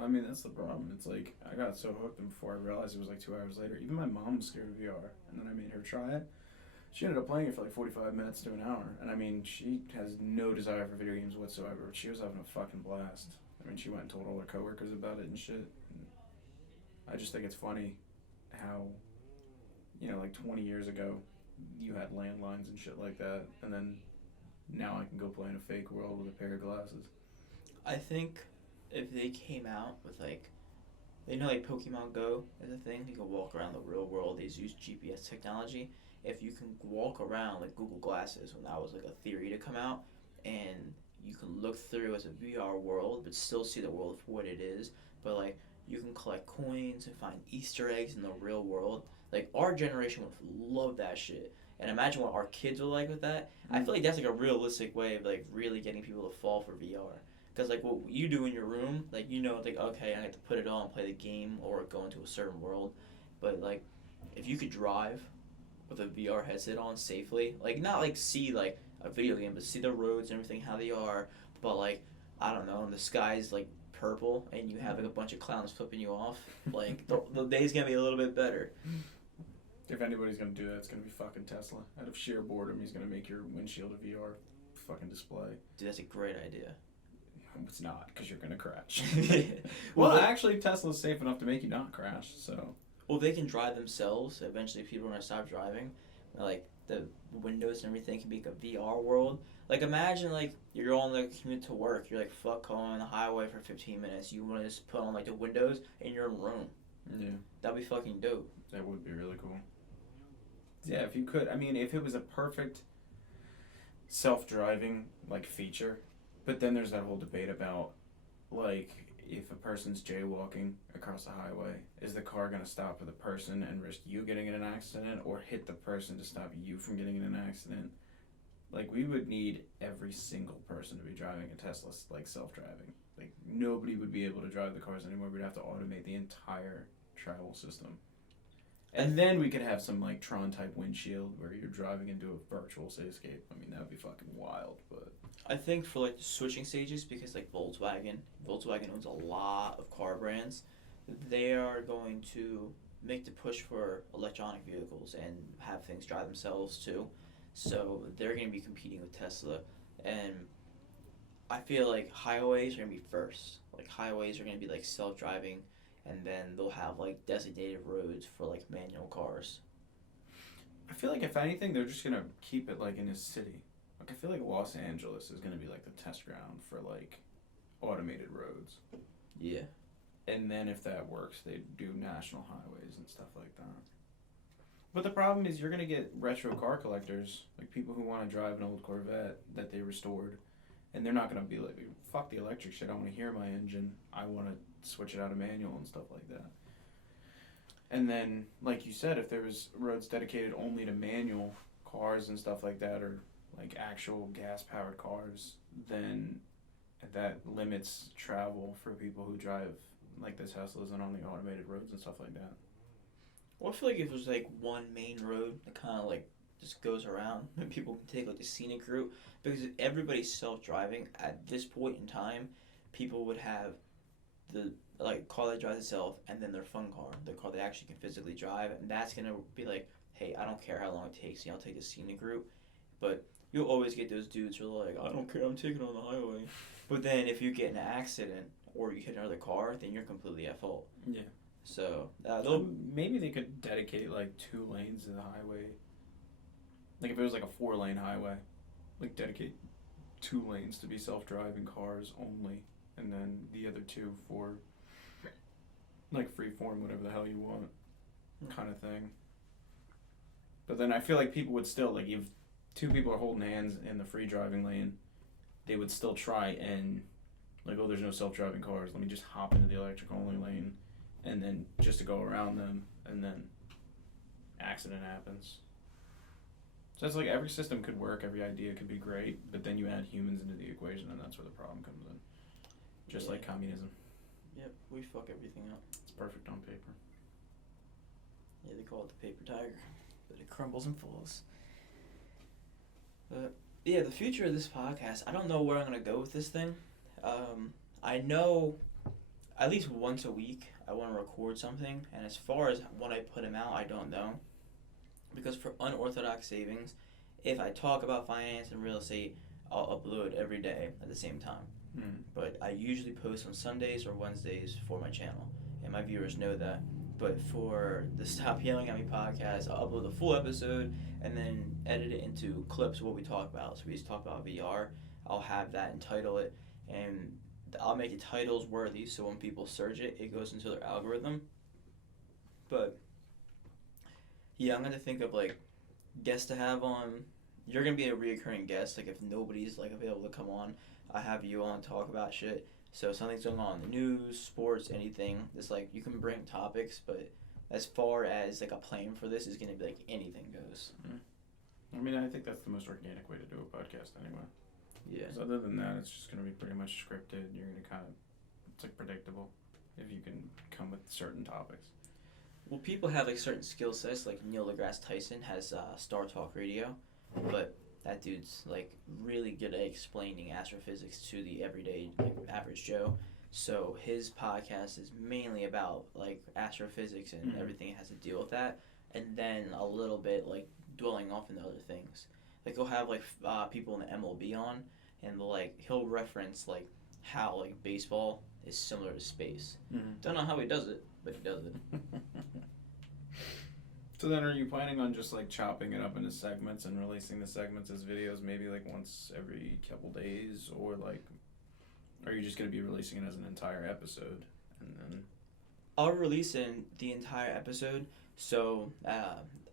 I mean, that's the problem. It's like, I got so hooked and before I realized it was like 2 hours later. Even my mom was scared of VR, and then I made her try it. She ended up playing it for like 45 minutes to an hour. And I mean, she has no desire for video games whatsoever. She was having a fucking blast. I mean, she went and told all her coworkers about it and shit. I just think it's funny how, you know, like 20 years ago, you had landlines and shit like that, and then now I can go play in a fake world with a pair of glasses. I think if they came out with like, you know, like Pokemon Go is a thing, you can walk around the real world, they use GPS technology. If you can walk around like Google Glasses, when that was like a theory to come out, and you can look through as a VR world, but still see the world for what it is, but like, you can collect coins and find Easter eggs in the real world. Like, our generation would love that shit. And imagine what our kids are like with that. I feel like that's like a realistic way of like really getting people to fall for VR. Because like what you do in your room, like, you know, like, okay, I have to put it on, play the game, or go into a certain world. But like, if you could drive with a VR headset on safely, like, not like see like a video game, but see the roads and everything how they are. But like, I don't know, and the sky's like purple and you have like a bunch of clowns flipping you off, like the day's gonna be a little bit better. If anybody's gonna do that, it's gonna be fucking Tesla. Out of sheer boredom, he's gonna make your windshield a VR fucking display. Dude, that's a great idea. It's not, because you're gonna crash. Well, well, actually, Tesla's safe enough to make you not crash, so. Well, they can drive themselves. Eventually, people are gonna stop driving. Like the windows and everything can be a VR world. Like imagine like you're on the commute to work. You're like fuck going on the highway for 15 minutes. You want to just put on like the windows in your room. Yeah. That'd be fucking dope. That would be really cool. Yeah, if you could. I mean, if it was a perfect self-driving like feature, but then there's that whole debate about like if a person's jaywalking across the highway, is the car going to stop for the person and risk you getting in an accident, or hit the person to stop you from getting in an accident? Like, we would need every single person to be driving a Tesla, like, self-driving. Like, nobody would be able to drive the cars anymore. We'd have to automate the entire travel system. And then we could have some, like, Tron-type windshield where you're driving into a virtual cityscape. I mean, that would be fucking wild, but... I think for like the switching stages, because like Volkswagen owns a lot of car brands, they are going to make the push for electronic vehicles and have things drive themselves too. So they're going to be competing with Tesla, and I feel like highways are going to be first. Like highways are going to be like self-driving, and then they'll have like designated roads for like manual cars. I feel like if anything, they're just going to keep it like in a city. Like, I feel like Los Angeles is going to be, like, the test ground for, like, automated roads. Yeah. And then if that works, they do national highways and stuff like that. But the problem is you're going to get retro car collectors, like people who want to drive an old Corvette that they restored, and they're not going to be like, fuck the electric shit, I want to hear my engine, I want to switch it out of manual and stuff like that. And then, like you said, if there was roads dedicated only to manual cars and stuff like that, or like actual gas-powered cars, then that limits travel for people who drive like the Teslas and on the automated roads and stuff like that. Well, I feel like if it was like one main road that kind of like just goes around and people can take like the scenic route, because if everybody's self-driving at this point in time, people would have the like car that drives itself and then their fun car, the car they actually can physically drive, and that's gonna be like, hey, I don't care how long it takes, I'll take the scenic route. But you'll always get those dudes who are like, I don't care, I'm taking on the highway. But then if you get in an accident or you hit another car, then you're completely at fault. Yeah. So maybe they could dedicate like 2 lanes to the highway. Like if it was like a 4-lane highway, like dedicate 2 lanes to be self-driving cars only, and then the other 2 for like freeform, whatever the hell you want, kind of thing. But then I feel like people would still, like, if 2 people are holding hands in the free driving lane, they would still try and, like, oh, there's no self-driving cars, let me just hop into the electric-only lane, and then just to go around them, and then accident happens. So it's like every system could work, every idea could be great, but then you add humans into the equation, and that's where the problem comes in. Just like communism. Yep, we fuck everything up. It's perfect on paper. Yeah, they call it the paper tiger, but it crumbles and falls. But yeah, the future of this podcast, I don't know where I'm gonna go with this thing. I know at least once a week I want to record something, and as far as when I put them out, I don't know. Because for unorthodox savings, if I talk about finance and real estate, I'll upload every day at the same time. But I usually post on Sundays or Wednesdays for my channel, and my viewers know that. But for the Stop Yelling At Me podcast, I'll upload the full episode and then edit it into clips of what we talk about. So we just talk about VR. I'll have that and title it, and I'll make the titles worthy so when people search it, it goes into their algorithm. But yeah, I'm going to think of like guests to have on. You're going to be a reoccurring guest. Like if nobody's like available to come on, I have you on to talk about shit. So if something's going on in the news, sports, anything, it's like you can bring topics, but as far as like a plan for this is going to be like anything goes. I mean, I think that's the most organic way to do a podcast anyway. Yeah. 'Cause other than that, it's just going to be pretty much scripted. You're going to kind of, it's like predictable if you can come with certain topics. Well, people have like certain skill sets. Like Neil deGrasse Tyson has Star Talk Radio, but that dude's like really good at explaining astrophysics to the everyday like average Joe. So his podcast is mainly about like astrophysics and everything that has to deal with that. and then a little bit like dwelling off into other things. Like he'll have like people in the MLB on, and like he'll reference like how like baseball is similar to space. Mm-hmm. Don't know how he does it, but he does it. So then, are you planning on just like chopping it up into segments and releasing the segments as videos, maybe like once every couple days, or like, are you just gonna be releasing it as an entire episode, and then? I'll release in the entire episode. So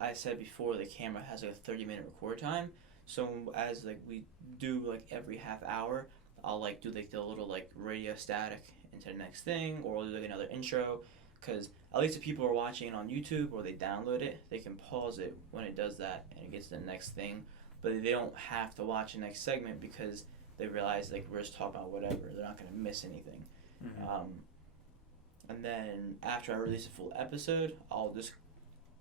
I said before, the camera has like a 30-minute record time. So as like we do like every half hour, I'll like do like the little like radio static into the next thing, or I'll do like another intro. Because at least if people are watching it on YouTube or they download it, they can pause it when it does that and it gets to the next thing. But they don't have to watch the next segment because they realize like we're just talking about whatever. They're not going to miss anything. Mm-hmm. And then after I release a full episode, I'll just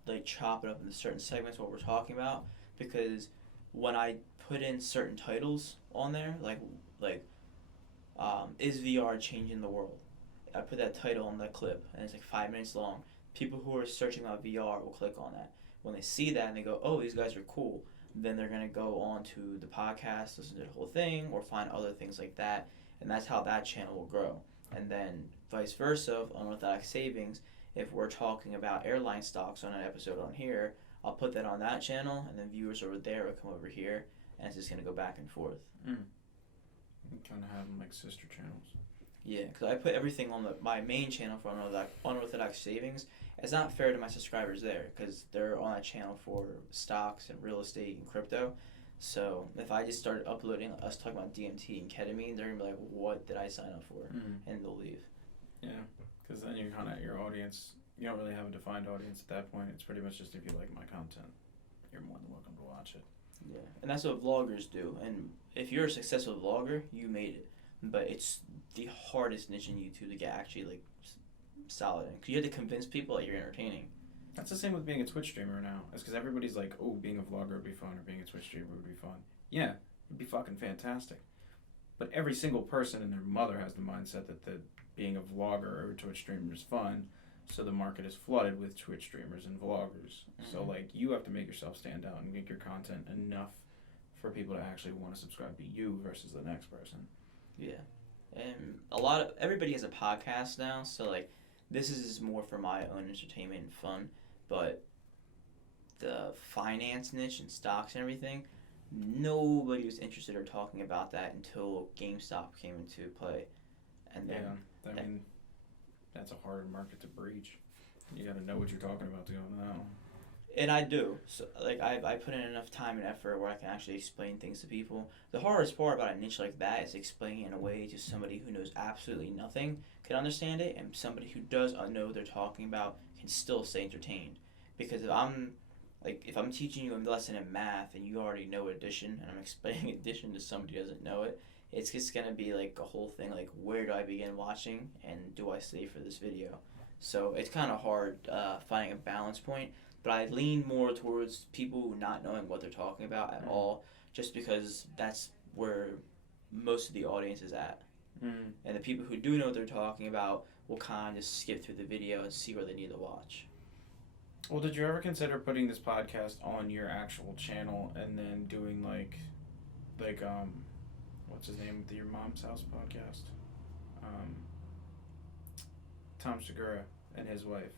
like chop it up into certain segments what we're talking about, because when I put in certain titles on there, like is VR changing the world? I put that title on that clip, and it's like 5 minutes long. People who are searching about VR will click on that. When they see that and they go, "Oh, these guys are cool," then they're gonna go on to the podcast, listen to the whole thing, or find other things like that, and that's how that channel will grow. And then vice versa on Unorthodox Savings, if we're talking about airline stocks on an episode on here, I'll put that on that channel, and then viewers over there will come over here, and it's just gonna go back and forth. You kind of have them like sister channels. Yeah, because I put everything on my main channel for Unorthodox Savings. It's not fair to my subscribers there because they're on that channel for stocks and real estate and crypto. So if I just started uploading us talking about DMT and ketamine, they're gonna be like, "What did I sign up for?" And they'll leave. Yeah, because then you're kind of your audience. You don't really have a defined audience at that point. It's pretty much just if you like my content, you're more than welcome to watch it. Yeah, and that's what vloggers do. And if you're a successful vlogger, you made it. But it's the hardest niche in YouTube to get actually like solid in, because you have to convince people that you're entertaining. That's the same with being a Twitch streamer now. It's because everybody's like, "Oh, being a vlogger would be fun, or being a Twitch streamer would be fun." Yeah, it'd be fucking fantastic. But every single person and their mother has the mindset that being a vlogger or a Twitch streamer is fun. So the market is flooded with Twitch streamers and vloggers. So like you have to make yourself stand out and make your content enough for people to actually want to subscribe to you versus the next person. Yeah, and everybody has a podcast now, so like this is more for my own entertainment and fun. But the finance niche and stocks and everything, nobody was interested or talking about that until GameStop came into play, and then I mean, that's a harder market to breach. You got to know what you're talking about to go now. And I do. So like I put in enough time and effort where I can actually explain things to people. The hardest part about a niche like that is explaining it in a way to somebody who knows absolutely nothing can understand it, and somebody who does know what they're talking about can still stay entertained. Because if I'm teaching you a lesson in math and you already know addition, and I'm explaining addition to somebody who doesn't know it, it's just gonna be like a whole thing. Like, where do I begin watching, and do I stay for this video? So it's kind of hard finding a balance point. But I lean more towards people not knowing what they're talking about at all, just because that's where most of the audience is at. And the people who do know what they're talking about will kind of just skip through the video and see where they need to watch. Well, did you ever consider putting this podcast on your actual channel and then doing like what's his name, Your Mom's House podcast? Tom Segura and his wife.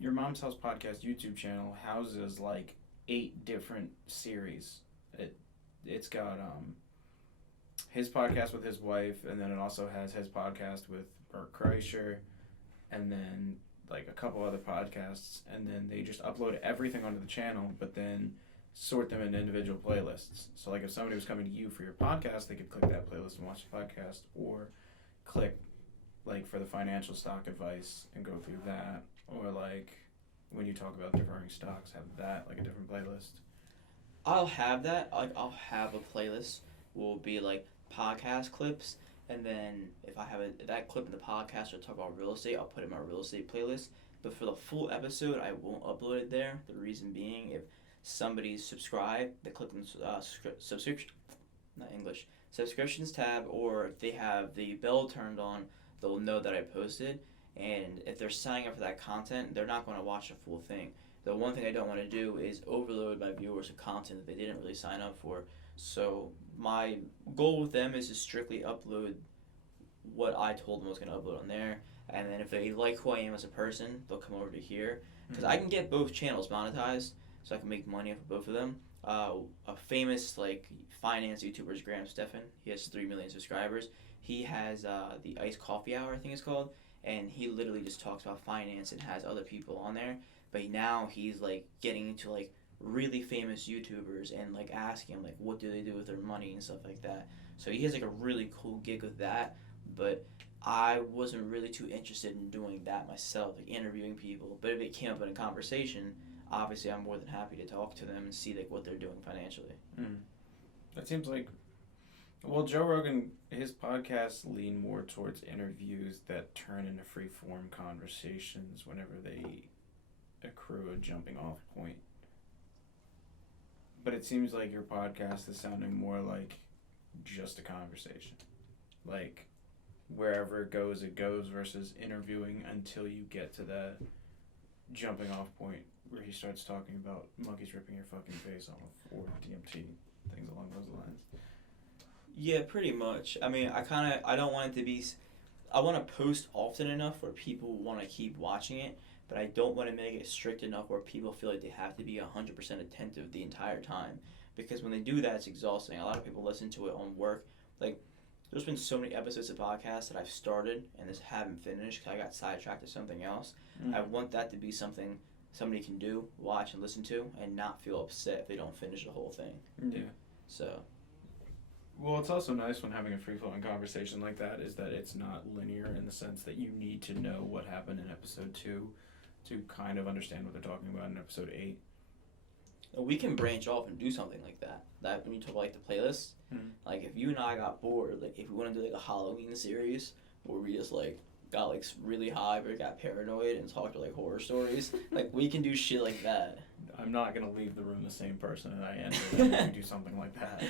Your Mom's House podcast YouTube channel houses like 8 different series. It's got his podcast with his wife, and then it also has his podcast with Bert Kreischer, and then like a couple other podcasts, and then they just upload everything onto the channel, but then sort them into individual playlists. So like if somebody was coming to you for your podcast, they could click that playlist and watch the podcast, or click like for the financial stock advice and go through that. Or like when you talk about differing stocks, have that like a different playlist. I'll have that. I'll have a playlist. Will be like podcast clips, and then if I have that clip in the podcast or talk about real estate, I'll put it in my real estate playlist. But for the full episode, I won't upload it there. The reason being, if somebody's subscribed, they click on subscriptions tab, or if they have the bell turned on, they'll know that I posted. and if they're signing up for that content, they're not going to watch the full thing. The one thing I don't want to do is overload my viewers with content that they didn't really sign up for. So my goal with them is to strictly upload what I told them I was going to upload on there, and then if they like who I am as a person, they'll come over to here. Because I can get both channels monetized, so I can make money off of both of them. A famous finance YouTuber is Graham Stephan. He has 3 million subscribers. He has the Iced Coffee Hour, I think it's called, and he literally just talks about finance and has other people on there. But now he's getting into really famous YouTubers and asking them what do they do with their money and stuff like that. So he has a really cool gig with that. But I wasn't really too interested in doing that myself, interviewing people. But if it came up in a conversation, obviously I'm more than happy to talk to them and see what they're doing financially. That seems like, well, Joe Rogan, his podcasts lean more towards interviews that turn into free form conversations whenever they accrue a jumping off point. But it seems like your podcast is sounding more like just a conversation. Wherever it goes versus interviewing until you get to that jumping off point where he starts talking about monkeys ripping your fucking face off or DMT, things along those lines. Yeah, pretty much. I mean, I don't want it to be, I want to post often enough where people want to keep watching it, but I don't want to make it strict enough where people feel like they have to be 100% attentive the entire time. Because when they do that, it's exhausting. A lot of people listen to it on work. There's been so many episodes of podcasts that I've started and just haven't finished because I got sidetracked to something else. I want that to be something somebody can do, watch and listen to, and not feel upset if they don't finish the whole thing. Yeah. So. Well, it's also nice when having a free-flowing conversation like that is that it's not linear in the sense that you need to know what happened in episode 2 to kind of understand what they're talking about in episode 8. We can branch off and do something like that. That when you talk about the playlist, if you and I got bored, if we want to do a Halloween series where we just got really high or got paranoid and talked horror stories, we can do shit like that. I'm not gonna leave the room the same person that I entered when we do something like that.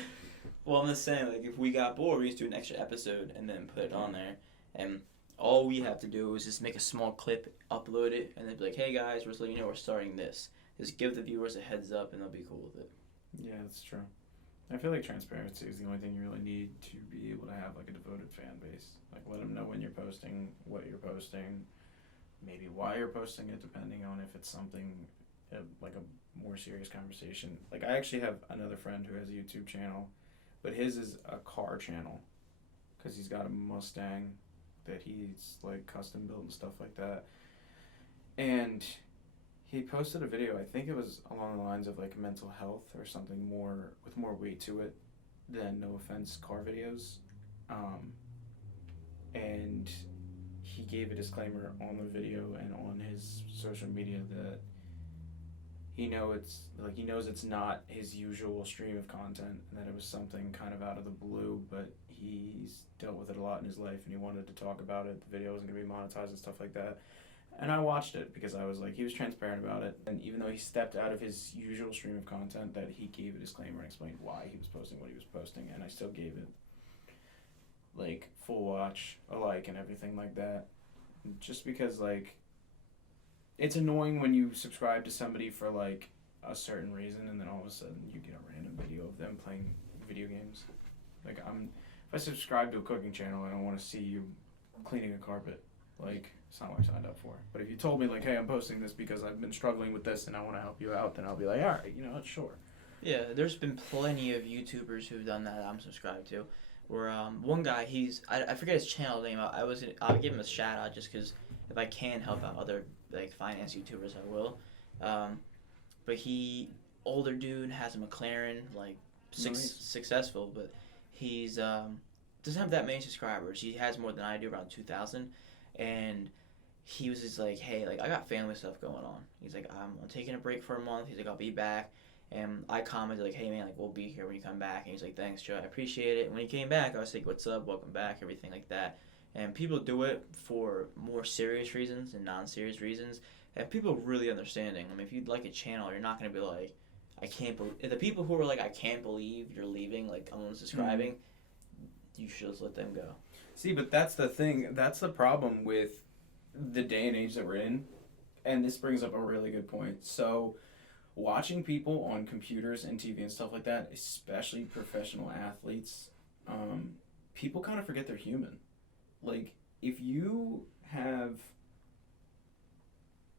Well, I'm just saying, if we got bored, we just do an extra episode and then put it on there, and all we have to do is just make a small clip, upload it, and then be like, hey guys, we're just letting you know we're starting this. Just give the viewers a heads up and they'll be cool with it. Yeah, that's true. I feel like transparency is the only thing you really need to be able to have a devoted fan base. Let them know when you're posting, what you're posting, maybe why you're posting it, depending on if it's something a more serious conversation. I actually have another friend who has a YouTube channel, but his is a car channel because he's got a Mustang that he's custom built and stuff like that. And he posted a video, I think it was along the lines of mental health or something with more weight to it than No Offense car videos. And he gave a disclaimer on the video and on his social media that he knows it's not his usual stream of content and that it was something kind of out of the blue, but he's dealt with it a lot in his life and he wanted to talk about it. The video wasn't going to be monetized and stuff like that. And I watched it because I was he was transparent about it. And even though he stepped out of his usual stream of content, that he gave a disclaimer and explained why he was posting what he was posting. And I still gave it full watch, a like, and everything like that. Just because it's annoying when you subscribe to somebody for a certain reason and then all of a sudden you get a random video of them playing video games. If I subscribe to a cooking channel, I don't want to see you cleaning a carpet. It's not what I signed up for. But if you told me hey, I'm posting this because I've been struggling with this and I want to help you out, then I'll be all right, sure. Yeah, there's been plenty of YouTubers who've done that I'm subscribed to. Where one guy, I forget his channel name. I'll give him a shout out just because if I can help out other finance YouTubers, I will. But older dude, has a McLaren, Nice. successful, but he's doesn't have that many subscribers. He has more than I do, around 2,000, and he was just hey, I got family stuff going on. He's I'm taking a break for a month. He's I'll be back. And I commented hey man, we'll be here when you come back. And he's thanks Joe, I appreciate it. And when he came back, I was what's up, welcome back, everything like that. And people do it for more serious reasons and non-serious reasons. And people are really understanding. If you'd like a channel, you're not going to be I can't believe... The people who are I can't believe you're leaving, I'm unsubscribing, you should just let them go. See, but that's the thing. That's the problem with the day and age that we're in, and this brings up a really good point. So, watching people on computers and TV and stuff like that, especially professional athletes, people kind of forget they're human. Like, if you have,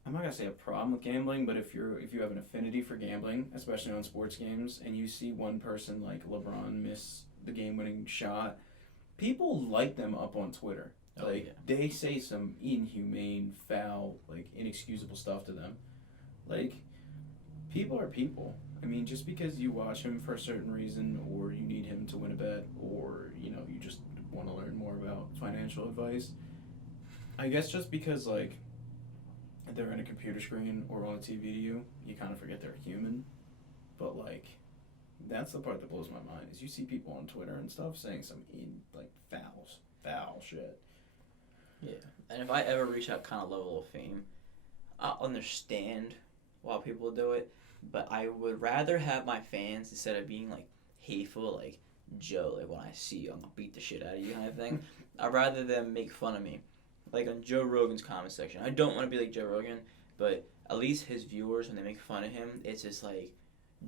I'm not gonna say a problem with gambling, but if you have an affinity for gambling, especially on sports games, and you see one person like LeBron miss the game-winning shot, people light them up on Twitter. Oh, Like yeah. they say some inhumane, foul, like inexcusable stuff to them. Like people are people. I mean, just because you watch him for a certain reason, or you need him to win a bet, or you just want to learn more about financial advice. I guess just because like they're in a computer screen or on a TV to you, you kind of forget they're human. But like, that's the part that blows my mind is you see people on Twitter and stuff saying some foul shit. Yeah, and if I ever reach that kind of level of fame, I understand why people do it, but I would rather have my fans, instead of being like hateful, like Joe, like when I see you, I'm gonna beat the shit out of you kind of thing. I'd rather them make fun of me, like on Joe Rogan's comment section. I don't want to be like Joe Rogan, but at least his viewers, when they make fun of him, it's just like,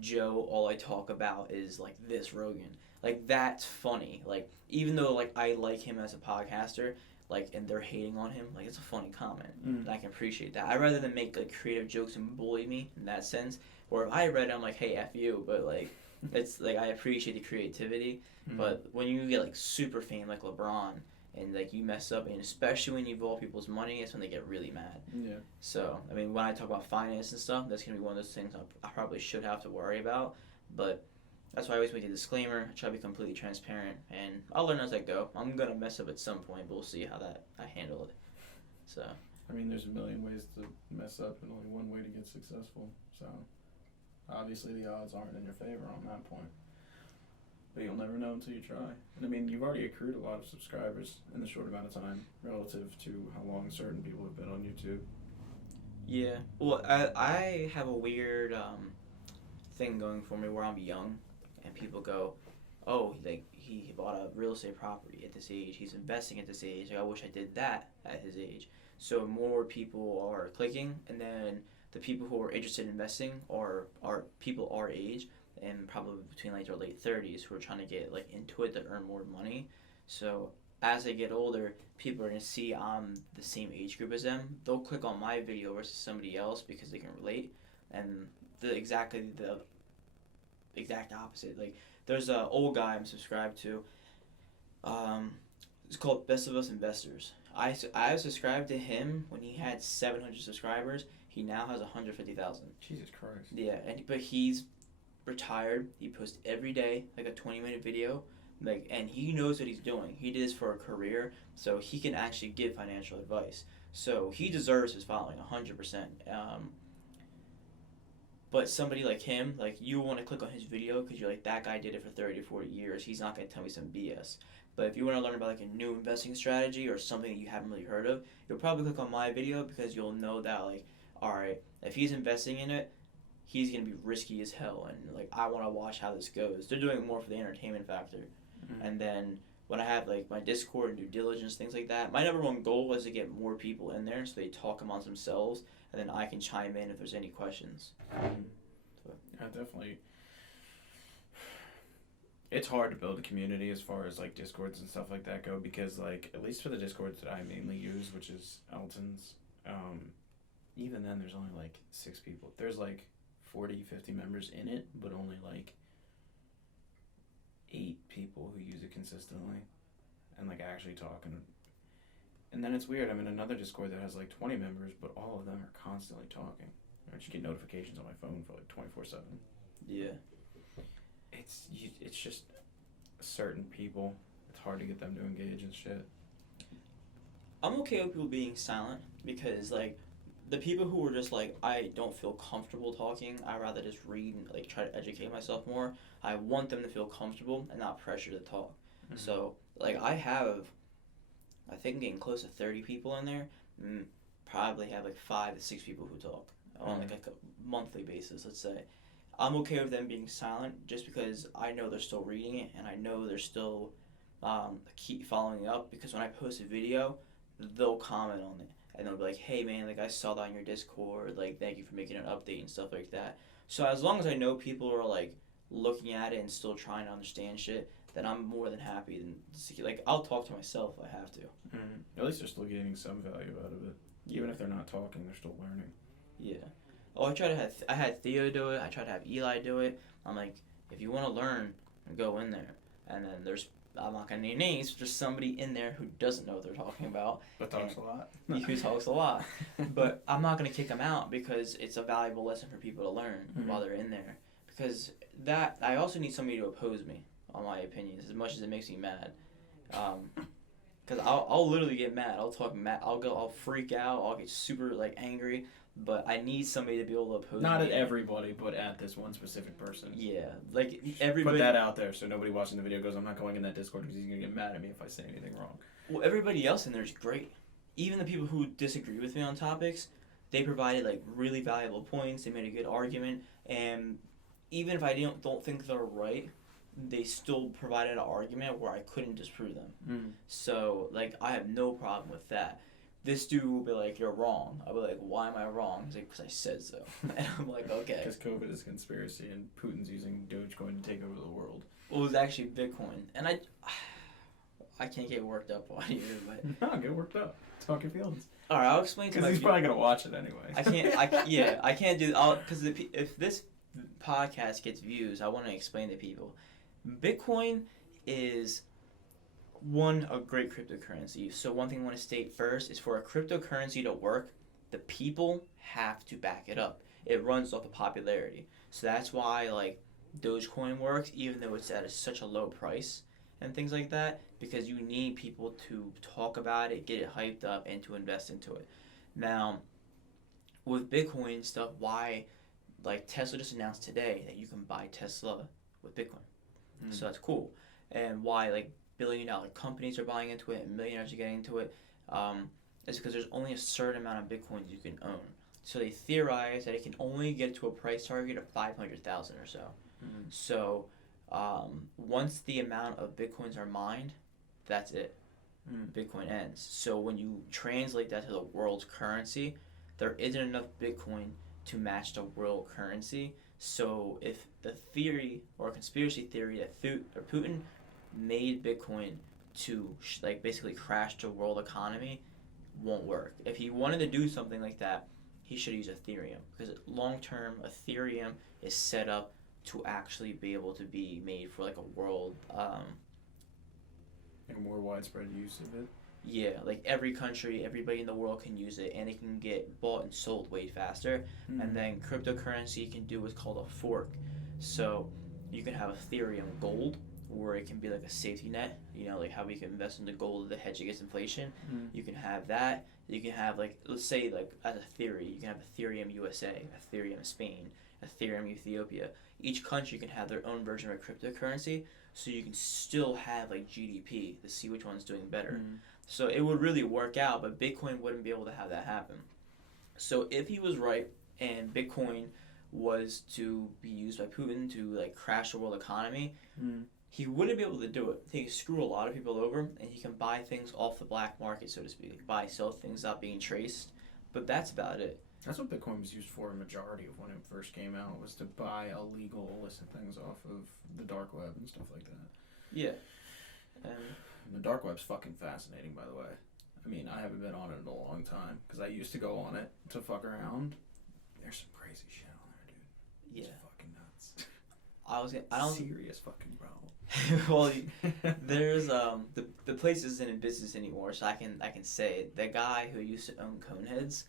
Joe, all I talk about is like this Rogan. Like that's funny. Like even though like I like him as a podcaster, like and they're hating on him, like it's a funny comment. And I can appreciate that. I'd rather than make like creative jokes and bully me in that sense. Or if I read it, I'm like, hey, F you, but like it's like I appreciate the creativity. But when you get like super fame like LeBron and like you mess up, and especially when you involve people's money, that's when they get really mad. Yeah. So I mean, when I talk about finance and stuff, that's gonna be one of those things I probably should have to worry about. But that's why I always make a disclaimer. I try to be completely transparent, and I'll learn as I go. I'm gonna mess up at some point, but we'll see how that I handle it. So. I mean, there's a million ways to mess up and only one way to get successful. So, obviously the odds aren't in your favor on that point. But you'll never know until you try. And I mean, you've already accrued a lot of subscribers in the short amount of time relative to how long certain people have been on YouTube. Yeah. Well, I have a weird thing going for me where I'm young, and people go, oh, like he bought a real estate property at this age. He's investing at this age. Like, I wish I did that at his age. So more people are clicking, and then the people who are interested in investing are people our age and probably between like their late 30s who are trying to get like into it to earn more money. So as I get older, people are gonna see I'm the same age group as them. They'll click on my video versus somebody else because they can relate, and the exact opposite. Like there's a old guy I'm subscribed to. It's called Best of Us Investors. I subscribed to him when he had 700 subscribers. He now has 150,000. Jesus Christ. Yeah, but he's retired. He posts every day like a 20-minute video. Like, and he knows what he's doing. He did this for a career, so he can actually give financial advice. So he deserves his following 100%. But somebody like him, like you want to click on his video because you're like, that guy did it for 30 or 40 years. He's not going to tell me some BS. But if you want to learn about like a new investing strategy or something that you haven't really heard of, you'll probably click on my video because you'll know that like, all right, if he's investing in it, he's going to be risky as hell. And like, I want to watch how this goes. They're doing it more for the entertainment factor. Mm-hmm. And then when I have like my Discord and due diligence, things like that, my number one goal was to get more people in there so they talk amongst themselves, and then I can chime in if there's any questions. So. Yeah, definitely. It's hard to build a community as far as like Discords and stuff like that go, because like at least for the Discords that I mainly use, which is Elton's, even then there's only like 6 people. There's like 40, 50 members in it, but only like 8 people who use it consistently and like actually talk. And then it's weird. I'm in another Discord that has like 20 members, but all of them are constantly talking. I just get notifications on my phone for like 24/7. Yeah. It's just certain people. It's hard to get them to engage and shit. I'm okay with people being silent because like the people who are just like, I don't feel comfortable talking, I'd rather just read and like try to educate myself more. I want them to feel comfortable and not pressure to talk. Mm-hmm. So like I think I'm getting close to 30 people in there. Probably have like 5 to 6 people who talk on like a monthly basis, let's say. I'm okay with them being silent just because I know they're still reading it, and I know they're still keep following up, because when I post a video, they'll comment on it. and they'll be like, hey man, like I saw that on your Discord, like thank you for making an update and stuff like that. So as long as I know people are like looking at it and still trying to understand shit, then I'm more than happy than like I'll talk to myself if I have to. At least they're still getting some value out of it. Even if they're not talking, they're still learning. Yeah. Oh, I had Theo do it. I tried to have Eli do it. I'm like, if you want to learn, go in there. And then I'm not gonna name names. There's somebody in there who doesn't know what they're talking about. But talks a lot. Who talks a lot. But I'm not gonna kick them out because it's a valuable lesson for people to learn while they're in there. Because I also need somebody to oppose me on my opinions as much as it makes me mad. Because I'll literally get mad. I'll talk mad. I'll freak out. I'll get super like angry. But I need somebody to be able to oppose me. Not at everybody, but at this one specific person. Yeah, like everybody. Put that out there so nobody watching the video goes, I'm not going in that Discord because he's going to get mad at me if I say anything wrong. Well, everybody else in there is great. Even the people who disagree with me on topics, they provided like really valuable points. They made a good argument. And even if I don't think they're right, they still provided an argument where I couldn't disprove them. So, like, I have no problem with that. This dude will be like, you're wrong. I'll be like, why am I wrong? He's like, because I said so. And I'm like, okay. Because COVID is a conspiracy and Putin's using Dogecoin to take over the world. Well, it was actually Bitcoin. And I can't get worked up on you, but... No, get worked up. Talk your feelings. Alright, I'll explain to Because he's probably going to watch it anyway. I can't do... Because if this podcast gets views, I want to explain to people. Bitcoin is... a great cryptocurrency. So one thing I want to state first is for a cryptocurrency to work, the people have to back it up. It runs off of popularity. So that's why like Dogecoin works, even though it's at such a low price and things like that, because you need people to talk about it, get it hyped up, and to invest into it. Now, with Bitcoin stuff, why like Tesla just announced today that you can buy Tesla with Bitcoin. So that's cool. And why like billion-dollar companies are buying into it and millionaires are getting into it, is because there's only a certain amount of Bitcoins you can own. So they theorize that it can only get to a price target of 500,000 or so. So once the amount of Bitcoins are mined, that's it. Bitcoin ends. So when you translate that to the world's currency, there isn't enough Bitcoin to match the world currency. So if the theory or conspiracy theory that Putin made Bitcoin to like basically crash the world economy won't work. If he wanted to do something like that, he should use Ethereum, because long term Ethereum is set up to actually be able to be made for like a world like a more widespread use of it. Yeah, like every country, everybody in the world can use it, and it can get bought and sold way faster. And then cryptocurrency can do what's called a fork. So you can have Ethereum Gold, where it can be like a safety net, you know, like how we can invest into gold to hedge against inflation. You can have that. You can have like, let's say like as a theory, you can have Ethereum USA, Ethereum Spain, Ethereum Ethiopia. Each country can have their own version of a cryptocurrency, so you can still have like GDP to see which one's doing better. So it would really work out, but Bitcoin wouldn't be able to have that happen. So if he was right and Bitcoin was to be used by Putin to like crash the world economy, he wouldn't be able to do it. He can screw a lot of people over, and he can buy things off the black market, so to speak. Sell things without being traced. But that's about it. That's what Bitcoin was used for a majority of when it first came out, was to buy illegal, illicit things off of the dark web and stuff like that. Yeah. And the dark web's fucking fascinating, by the way. I mean, I haven't been on it in a long time, because I used to go on it to fuck around. There's some crazy shit on there, dude. It's fucking nuts. Serious fucking problem. Well, there's the place isn't in business anymore, so I can say it. The guy who used to own Coneheads,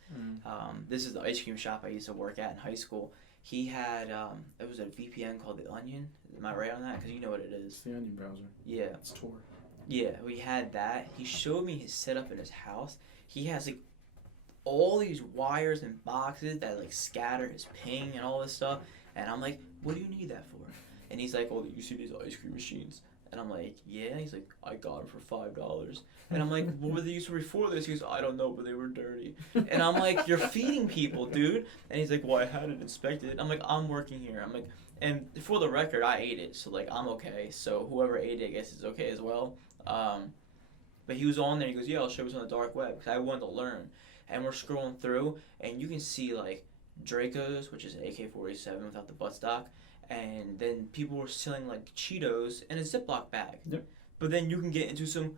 this is the ice cream shop I used to work at in high school. He had it was a VPN called The Onion. Am I right on that? Because you know what it is. It's the Onion browser. Yeah. It's Tor. Yeah, we had that. He showed me his setup in his house. He has like all these wires and boxes that like scatter his ping and all this stuff. And I'm like, what do you need that for? And he's like, oh, you see these ice cream machines? And I'm like, yeah. He's like, I got them for $5. And I'm like, what were they used for before this? He goes, I don't know, but they were dirty. And I'm like, you're feeding people, dude. And he's like, well, I had it inspected. I'm like, I'm working here. I'm like, and for the record, I ate it, so like I'm okay. So whoever ate it, I guess is okay as well. But he was on there. He goes, yeah, I'll show you on the dark web, because I wanted to learn. and we're scrolling through, and you can see like Dracos, which is an AK-47 without the buttstock, and then people were selling like Cheetos in a Ziploc bag. Yep. But then you can get into some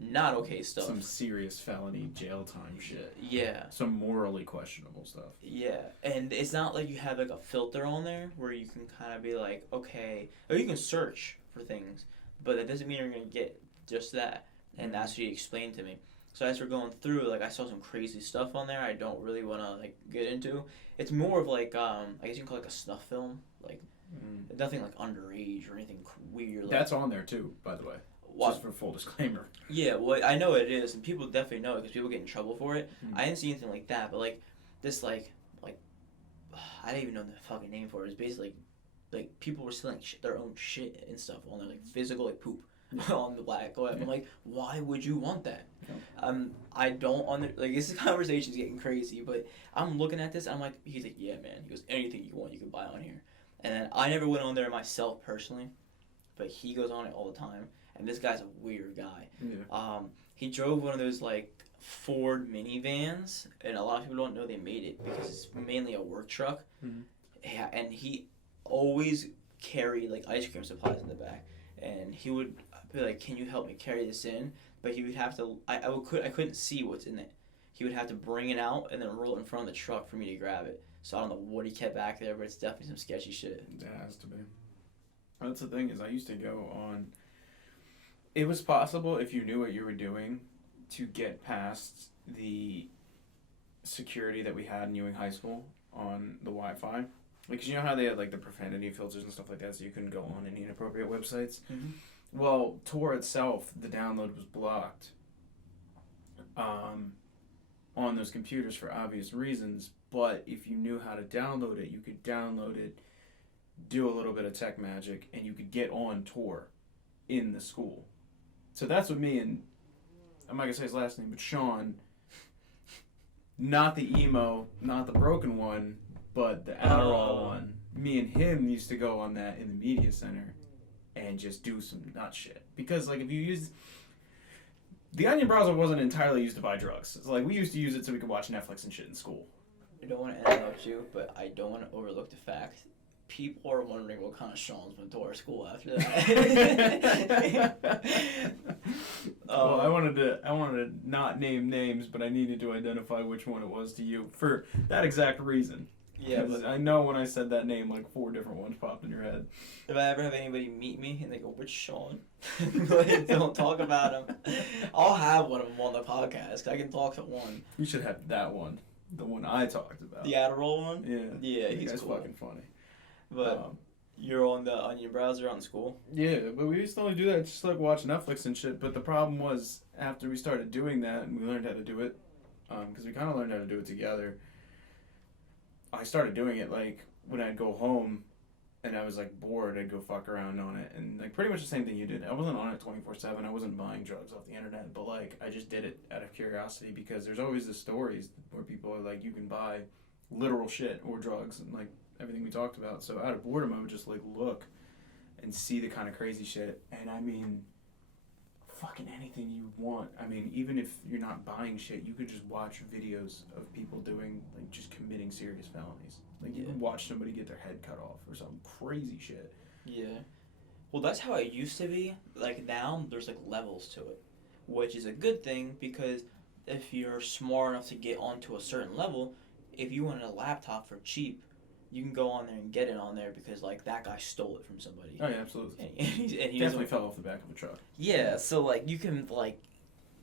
not okay stuff. Some serious felony jail time shit. Yeah. Some morally questionable stuff. Yeah, and it's not like you have like a filter on there where you can kind of be like, okay, or you can search for things, but that doesn't mean you're gonna get just that. And that's what he explained to me. So as we're going through, like I saw some crazy stuff on there. I don't really want to like get into. It's more of like I guess you can call it like a snuff film, like nothing like underage or anything weird. Like, that's on there too, by the way. Just for full disclaimer. Yeah, well, I know it is, and people definitely know it because people get in trouble for it. I didn't see anything like that, but like this, like I didn't even know the fucking name for it. It's basically like people were selling their own shit and stuff on there, like physical like poop on the black web. I'm like, why would you want that? I don't like this conversation's getting crazy, but I'm looking at this, and I'm like, he's like, yeah, man. He goes, anything you want, you can buy on here. And then I never went on there myself personally, but he goes on it all the time. And this guy's a weird guy. Yeah. He drove one of those like Ford minivans, and a lot of people don't know they made it because it's mainly a work truck. Mm-hmm. Yeah, and he always carried like ice cream supplies in the back, and he would be like, "Can you help me carry this in?" But he would have to. I couldn't see what's in it. He would have to bring it out and then roll it in front of the truck for me to grab it. So I don't know what he kept back there, but it's definitely some sketchy shit. It has to be. That's the thing is, I used to go on. It was possible if you knew what you were doing to get past the security that we had in Ewing High School on the Wi-Fi. Like, 'cause you know how they had like the profanity filters and stuff like that, so you couldn't go on any inappropriate websites. Mm-hmm. Well, Tor itself, the download was blocked on those computers for obvious reasons. But if you knew how to download it, you could download it, do a little bit of tech magic, and you could get on Tor in the school. So that's what me and, I'm not going to say his last name, but Sean, not the emo, not the broken one, but the Adderall one. Me and him used to go on that in the media center and just do some nut shit. Because, like, if you use... The Onion browser wasn't entirely used to buy drugs. It's like, we used to use it so we could watch Netflix and shit in school. I don't want to interrupt you, but I don't want to overlook the fact people are wondering what kind of Sean's went to our school after that. Well, I wanted to not name names, but I needed to identify which one it was to you for that exact reason. Yeah, but I know when I said that name, like 4 different ones popped in your head. If I ever have anybody meet me and they go, "Which Sean?" Like, don't talk about him. I'll have one of them on the podcast. 'Cause I can talk to one. You should have that one, the one I talked about. The Adderall one. Yeah. Yeah, That he's guy's cool. fucking funny. But you're on the Onion browser on school. Yeah, but we used to only do that just like watch Netflix and shit. But the problem was after we started doing that and we learned how to do it, because we kind of learned how to do it together. I started doing it like when I'd go home and I was like bored, I'd go fuck around on it, and like pretty much the same thing you did. I wasn't on it 24/7. I wasn't buying drugs off the internet, but like I just did it out of curiosity because there's always the stories where people are like, you can buy literal shit or drugs and like everything we talked about. So out of boredom, I would just like look and see the kind of crazy shit, and I mean, fucking anything you want. I mean, even if you're not buying shit, you could just watch videos of people doing like just committing serious felonies. Like you could watch somebody get their head cut off or some crazy shit. Yeah. Well, that's how it used to be. Like now, there's like levels to it, which is a good thing because if you're smart enough to get onto a certain level, if you want a laptop for cheap, you can go on there and get it on there because like that guy stole it from somebody. Oh yeah, absolutely. And he Definitely fell off the back of a truck. Yeah, so like you can like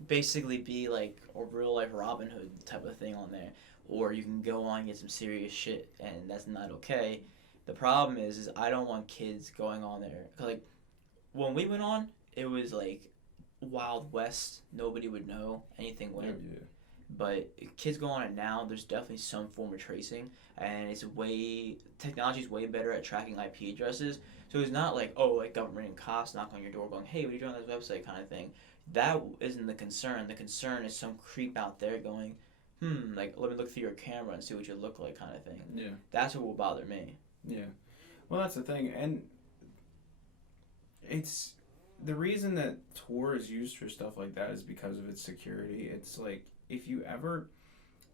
basically be like a real life Robin Hood type of thing on there, or you can go on and get some serious shit, and that's not okay. The problem is I don't want kids going on there. 'Cause like when we went on, it was like Wild West. Nobody would know anything went. Yeah. But if kids go on it now, there's definitely some form of tracing, and technology's way better at tracking IP addresses. So it's not like, oh, like government and cops knock on your door going, hey, what are you doing on this website kind of thing. That isn't the concern. The concern is some creep out there going, like, let me look through your camera and see what you look like kind of thing. Yeah. That's what will bother me. Yeah. Well, that's the thing. And it's the reason that Tor is used for stuff like that is because of its security. It's like, if you ever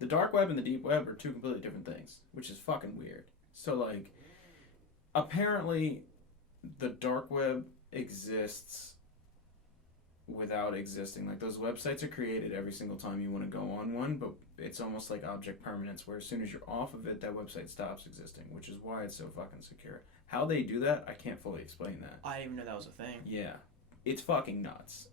the dark web and the deep web are two completely different things, which is fucking weird. So, like, apparently, the dark web exists without existing. Like, those websites are created every single time you want to go on one, but it's almost like object permanence, where as soon as you're off of it, that website stops existing, which is why it's so fucking secure. How they do that, I can't fully explain that. I didn't even know that was a thing. Yeah. It's fucking nuts.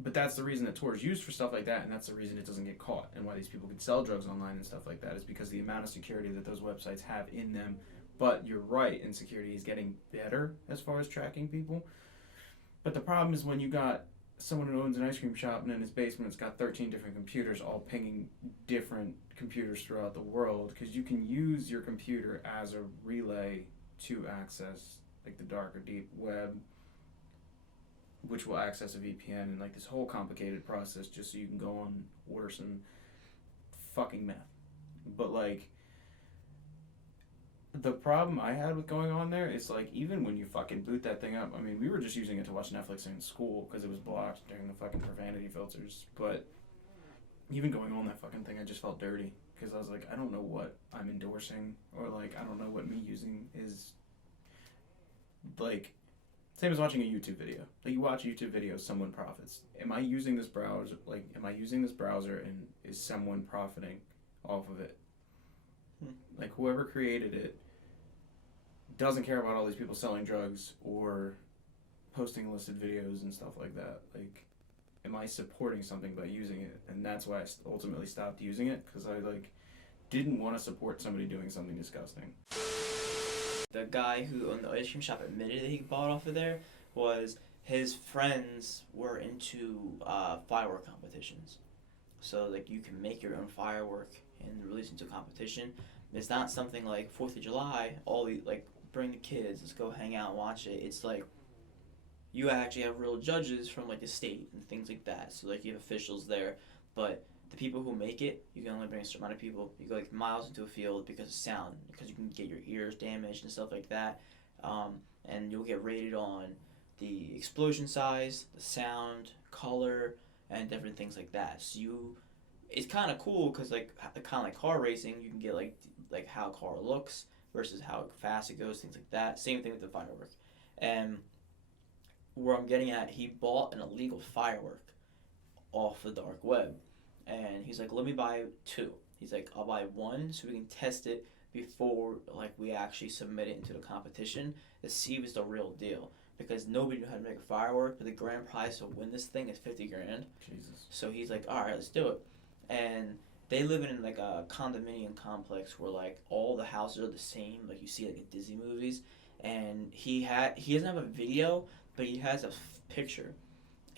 But that's the reason that Tor is used for stuff like that, and that's the reason it doesn't get caught, and why these people can sell drugs online and stuff like that, is because the amount of security that those websites have in them. But you're right, and security is getting better as far as tracking people. But the problem is when you got someone who owns an ice cream shop, and in his basement it's got 13 different computers all pinging different computers throughout the world, because you can use your computer as a relay to access like the dark or deep web, which will access a VPN, and like this whole complicated process just so you can go on order some fucking meth. But like, the problem I had with going on there is like, even when you fucking boot that thing up, I mean, we were just using it to watch Netflix in school because it was blocked during the fucking profanity filters, but even going on that fucking thing, I just felt dirty because I was like, I don't know what I'm endorsing, or like, I don't know what me using is like. Same as watching a YouTube video. Like, you watch a YouTube video, someone profits. Am I using this browser? Like, am I using this browser, and is someone profiting off of it? Like, whoever created it doesn't care about all these people selling drugs or posting illicit videos and stuff like that. Like, am I supporting something by using it? And that's why I ultimately stopped using it, because I like didn't want to support somebody doing something disgusting. The guy who owned the ice cream shop admitted that he bought off of there was his friends were into firework competitions. So like, you can make your own firework and release into a competition. It's not something like 4th of July, all the like, bring the kids, let's go hang out and watch it. It's like, you actually have real judges from like the state and things like that. So like, you have officials there, but the people who make it, you can only bring a certain amount of people. You go like miles into a field because of sound, because you can get your ears damaged and stuff like that. And you'll get rated on the explosion size, the sound, color, and different things like that. So it's kind of cool because like, kind of like car racing, you can get like how a car looks versus how fast it goes, things like that. Same thing with the firework. And where I'm getting at, he bought an illegal firework off the dark web. And he's like, let me buy 2. He's like, I'll buy 1 so we can test it before like we actually submit it into the competition to see if it's the real deal. Because nobody knew how to make a firework, but the grand prize to win this thing is $50,000. Jesus. So he's like, all right, let's do it. And they live in like a condominium complex where like all the houses are the same, like you see like in Disney movies. And he doesn't have a video, but he has a picture,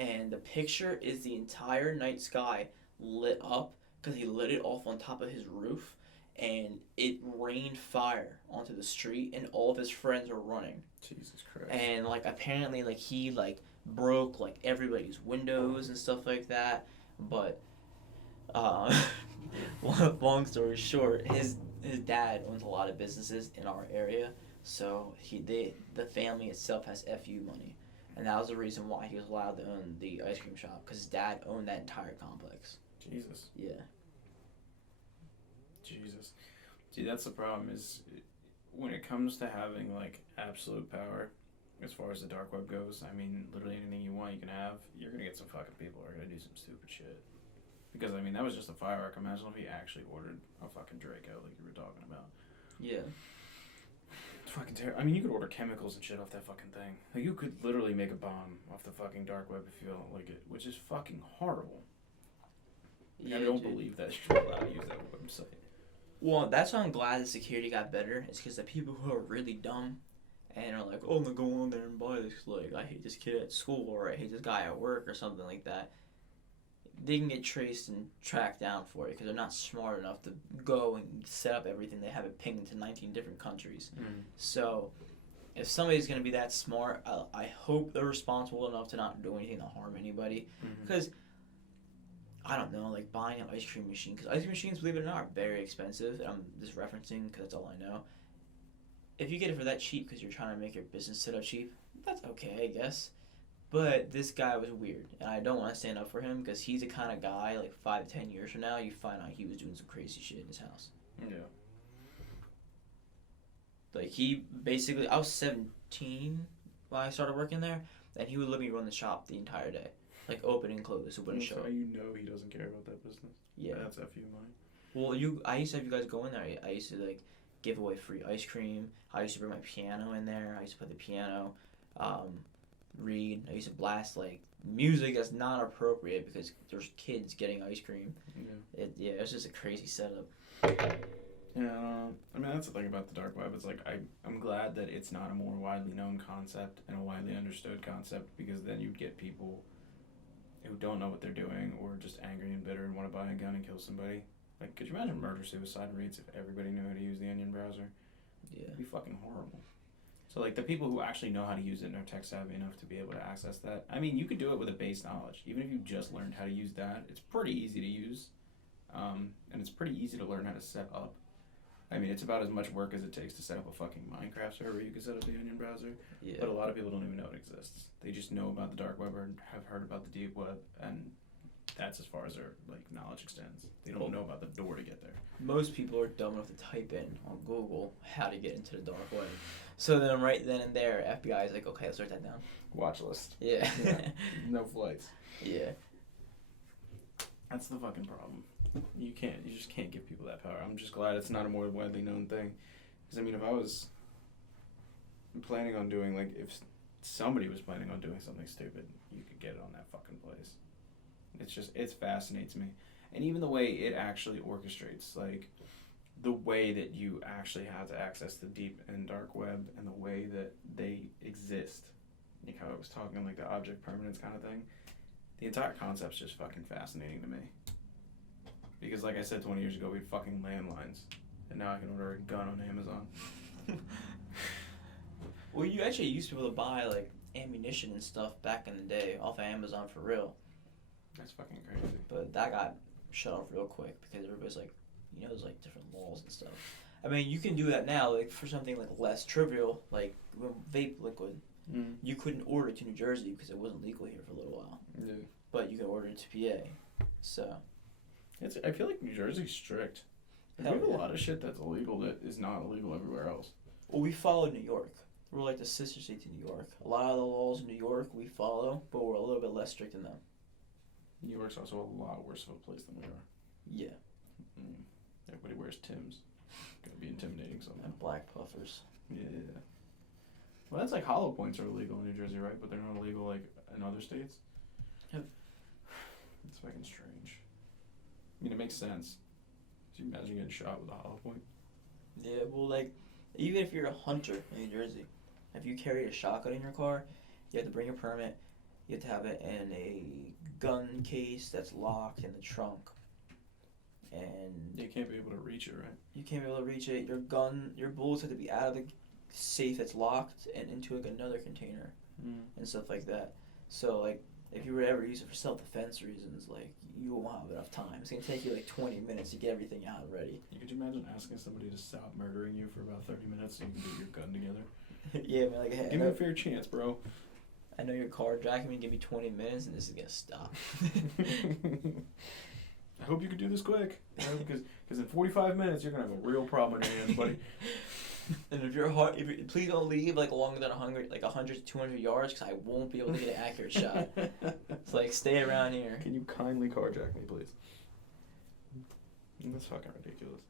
and the picture is the entire night sky lit up because he lit it off on top of his roof, and it rained fire onto the street, and all of his friends were running. Jesus Christ. And like, apparently like, he like broke like everybody's windows and stuff like that. But long story short, his dad owns a lot of businesses in our area, so the family itself has FU money. And that was the reason why he was allowed to own the ice cream shop, because his dad owned that entire complex. Jesus. Yeah. Jesus. See, that's the problem, is when it comes to having, like, absolute power, as far as the dark web goes, I mean, literally anything you want, you can have, you're gonna get some fucking people who are gonna do some stupid shit. Because, I mean, that was just a firework. Imagine if he actually ordered a fucking Draco, like you were talking about. Yeah. It's fucking terrible. I mean, you could order chemicals and shit off that fucking thing. Like, you could literally make a bomb off the fucking dark web if you don't like it, which is fucking horrible. Yeah, I don't dude. believe that you're allowed to use that website. Well, that's why I'm glad the security got better. It's because the people who are really dumb and are like, oh, I'm gonna go on there and buy this. Like, I hate this kid at school, or I hate this guy at work, or something like that. They can get traced and tracked down for it because they're not smart enough to go and set up everything. They have it pinged to 19 different countries. Mm. So, if somebody's gonna be that smart, I hope they're responsible enough to not do anything to harm anybody. Because I don't know, like buying an ice cream machine, because ice cream machines, believe it or not, are very expensive. I'm just referencing because that's all I know. If you get it for that cheap because you're trying to make your business set up cheap, that's okay, I guess. But this guy was weird, and I don't want to stand up for him because he's the kind of guy, like 5 to 10 years from now, you find out he was doing some crazy shit in his house. Yeah. Like, he basically, I was 17 when I started working there, and he would let me run the shop the entire day. Like, open and close, open and That's shut. how you know he doesn't care about that business. Yeah. That's FU money. Well, I used to have you guys go in there. I used to, like, give away free ice cream. I used to bring my piano in there. I used to play the piano, read. I used to blast, like, music that's not appropriate because there's kids getting ice cream. Yeah. It's just a crazy setup. Yeah, I mean, that's the thing about the dark web. It's like, I'm glad that it's not a more widely known concept and a widely understood concept, because then you'd get people who don't know what they're doing or just angry and bitter and want to buy a gun and kill somebody. Like, could you imagine murder-suicide rates if everybody knew how to use the Onion browser? Yeah. It'd be fucking horrible. So, like, the people who actually know how to use it and are tech-savvy enough to be able to access that, I mean, you could do it with a base knowledge. Even if you just learned how to use that, it's pretty easy to use. And it's pretty easy to learn how to set up. I mean, it's about as much work as it takes to set up a fucking Minecraft server. You can set up the Onion browser. Yeah. But a lot of people don't even know it exists. They just know about the dark web or have heard about the deep web, and that's as far as their, like, knowledge extends. They don't know about the door to get there. Most people are dumb enough to type in on Google how to get into the dark web. So then right then and there, FBI is like, okay, let's write that down. Watch list. Yeah. No flights. Yeah. That's the fucking problem. You just can't give people that power. I'm just glad it's not a more widely known thing. Because, I mean, if I was planning on doing, like, if somebody was planning on doing something stupid, you could get it on that fucking place. It fascinates me. And even the way it actually orchestrates, like, the way that you actually have to access the deep and dark web and the way that they exist. Like how I was talking, like, the object permanence kind of thing. The entire concept's just fucking fascinating to me. Because, like I said 20 years ago, we had fucking landlines. And now I can order a gun on Amazon. Well, you actually used to be able to buy, like, ammunition and stuff back in the day off of Amazon for real. That's fucking crazy. But that got shut off real quick because everybody's like, there's, like, different laws and stuff. I mean, you can do that now, like, for something, like, less trivial, like vape liquid. Mm. You couldn't order it to New Jersey because it wasn't legal here for a little while. Yeah. But you can order it to PA. So. I feel like New Jersey's strict. We Hell have yeah. a lot of shit that's illegal that is not illegal everywhere else. Well, we follow New York. We're like the sister state to New York. A lot of the laws in New York we follow, but we're a little bit less strict than them. New York's also a lot worse of a place than we are. Yeah. Everybody wears Timbs. Gotta be intimidating somehow. And black puffers. Yeah. Well, that's like hollow points are illegal in New Jersey, right? But they're not illegal, like, in other states? Yep. It's fucking strange. I mean, it makes sense. Could you imagine getting shot with a hollow point? Yeah, well, like, even if you're a hunter in New Jersey, if you carry a shotgun in your car, you have to bring a permit. You have to have it in a gun case that's locked in the trunk. And You can't be able to reach it, right? you can't be able to reach it. Your bullets have to be out of the safe that's locked and into, like, another container and stuff like that. So, like, if you were to ever use it for self-defense reasons, like, you won't have enough time. It's going to take you, like, 20 minutes to get everything out ready. Could you imagine asking somebody to stop murdering you for about 30 minutes so you can get your gun together? Yeah, man, like, hey, Give me a fair chance, bro. I know you're carjacking me, give me 20 minutes and this is going to stop. I hope you can do this quick. Because in 45 minutes, you're going to have a real problem on your hands, buddy. And if please don't leave, like, longer than 100 to 200 yards because I won't be able to get an accurate shot. It's like, stay around here. Can you kindly carjack me, please? That's fucking ridiculous.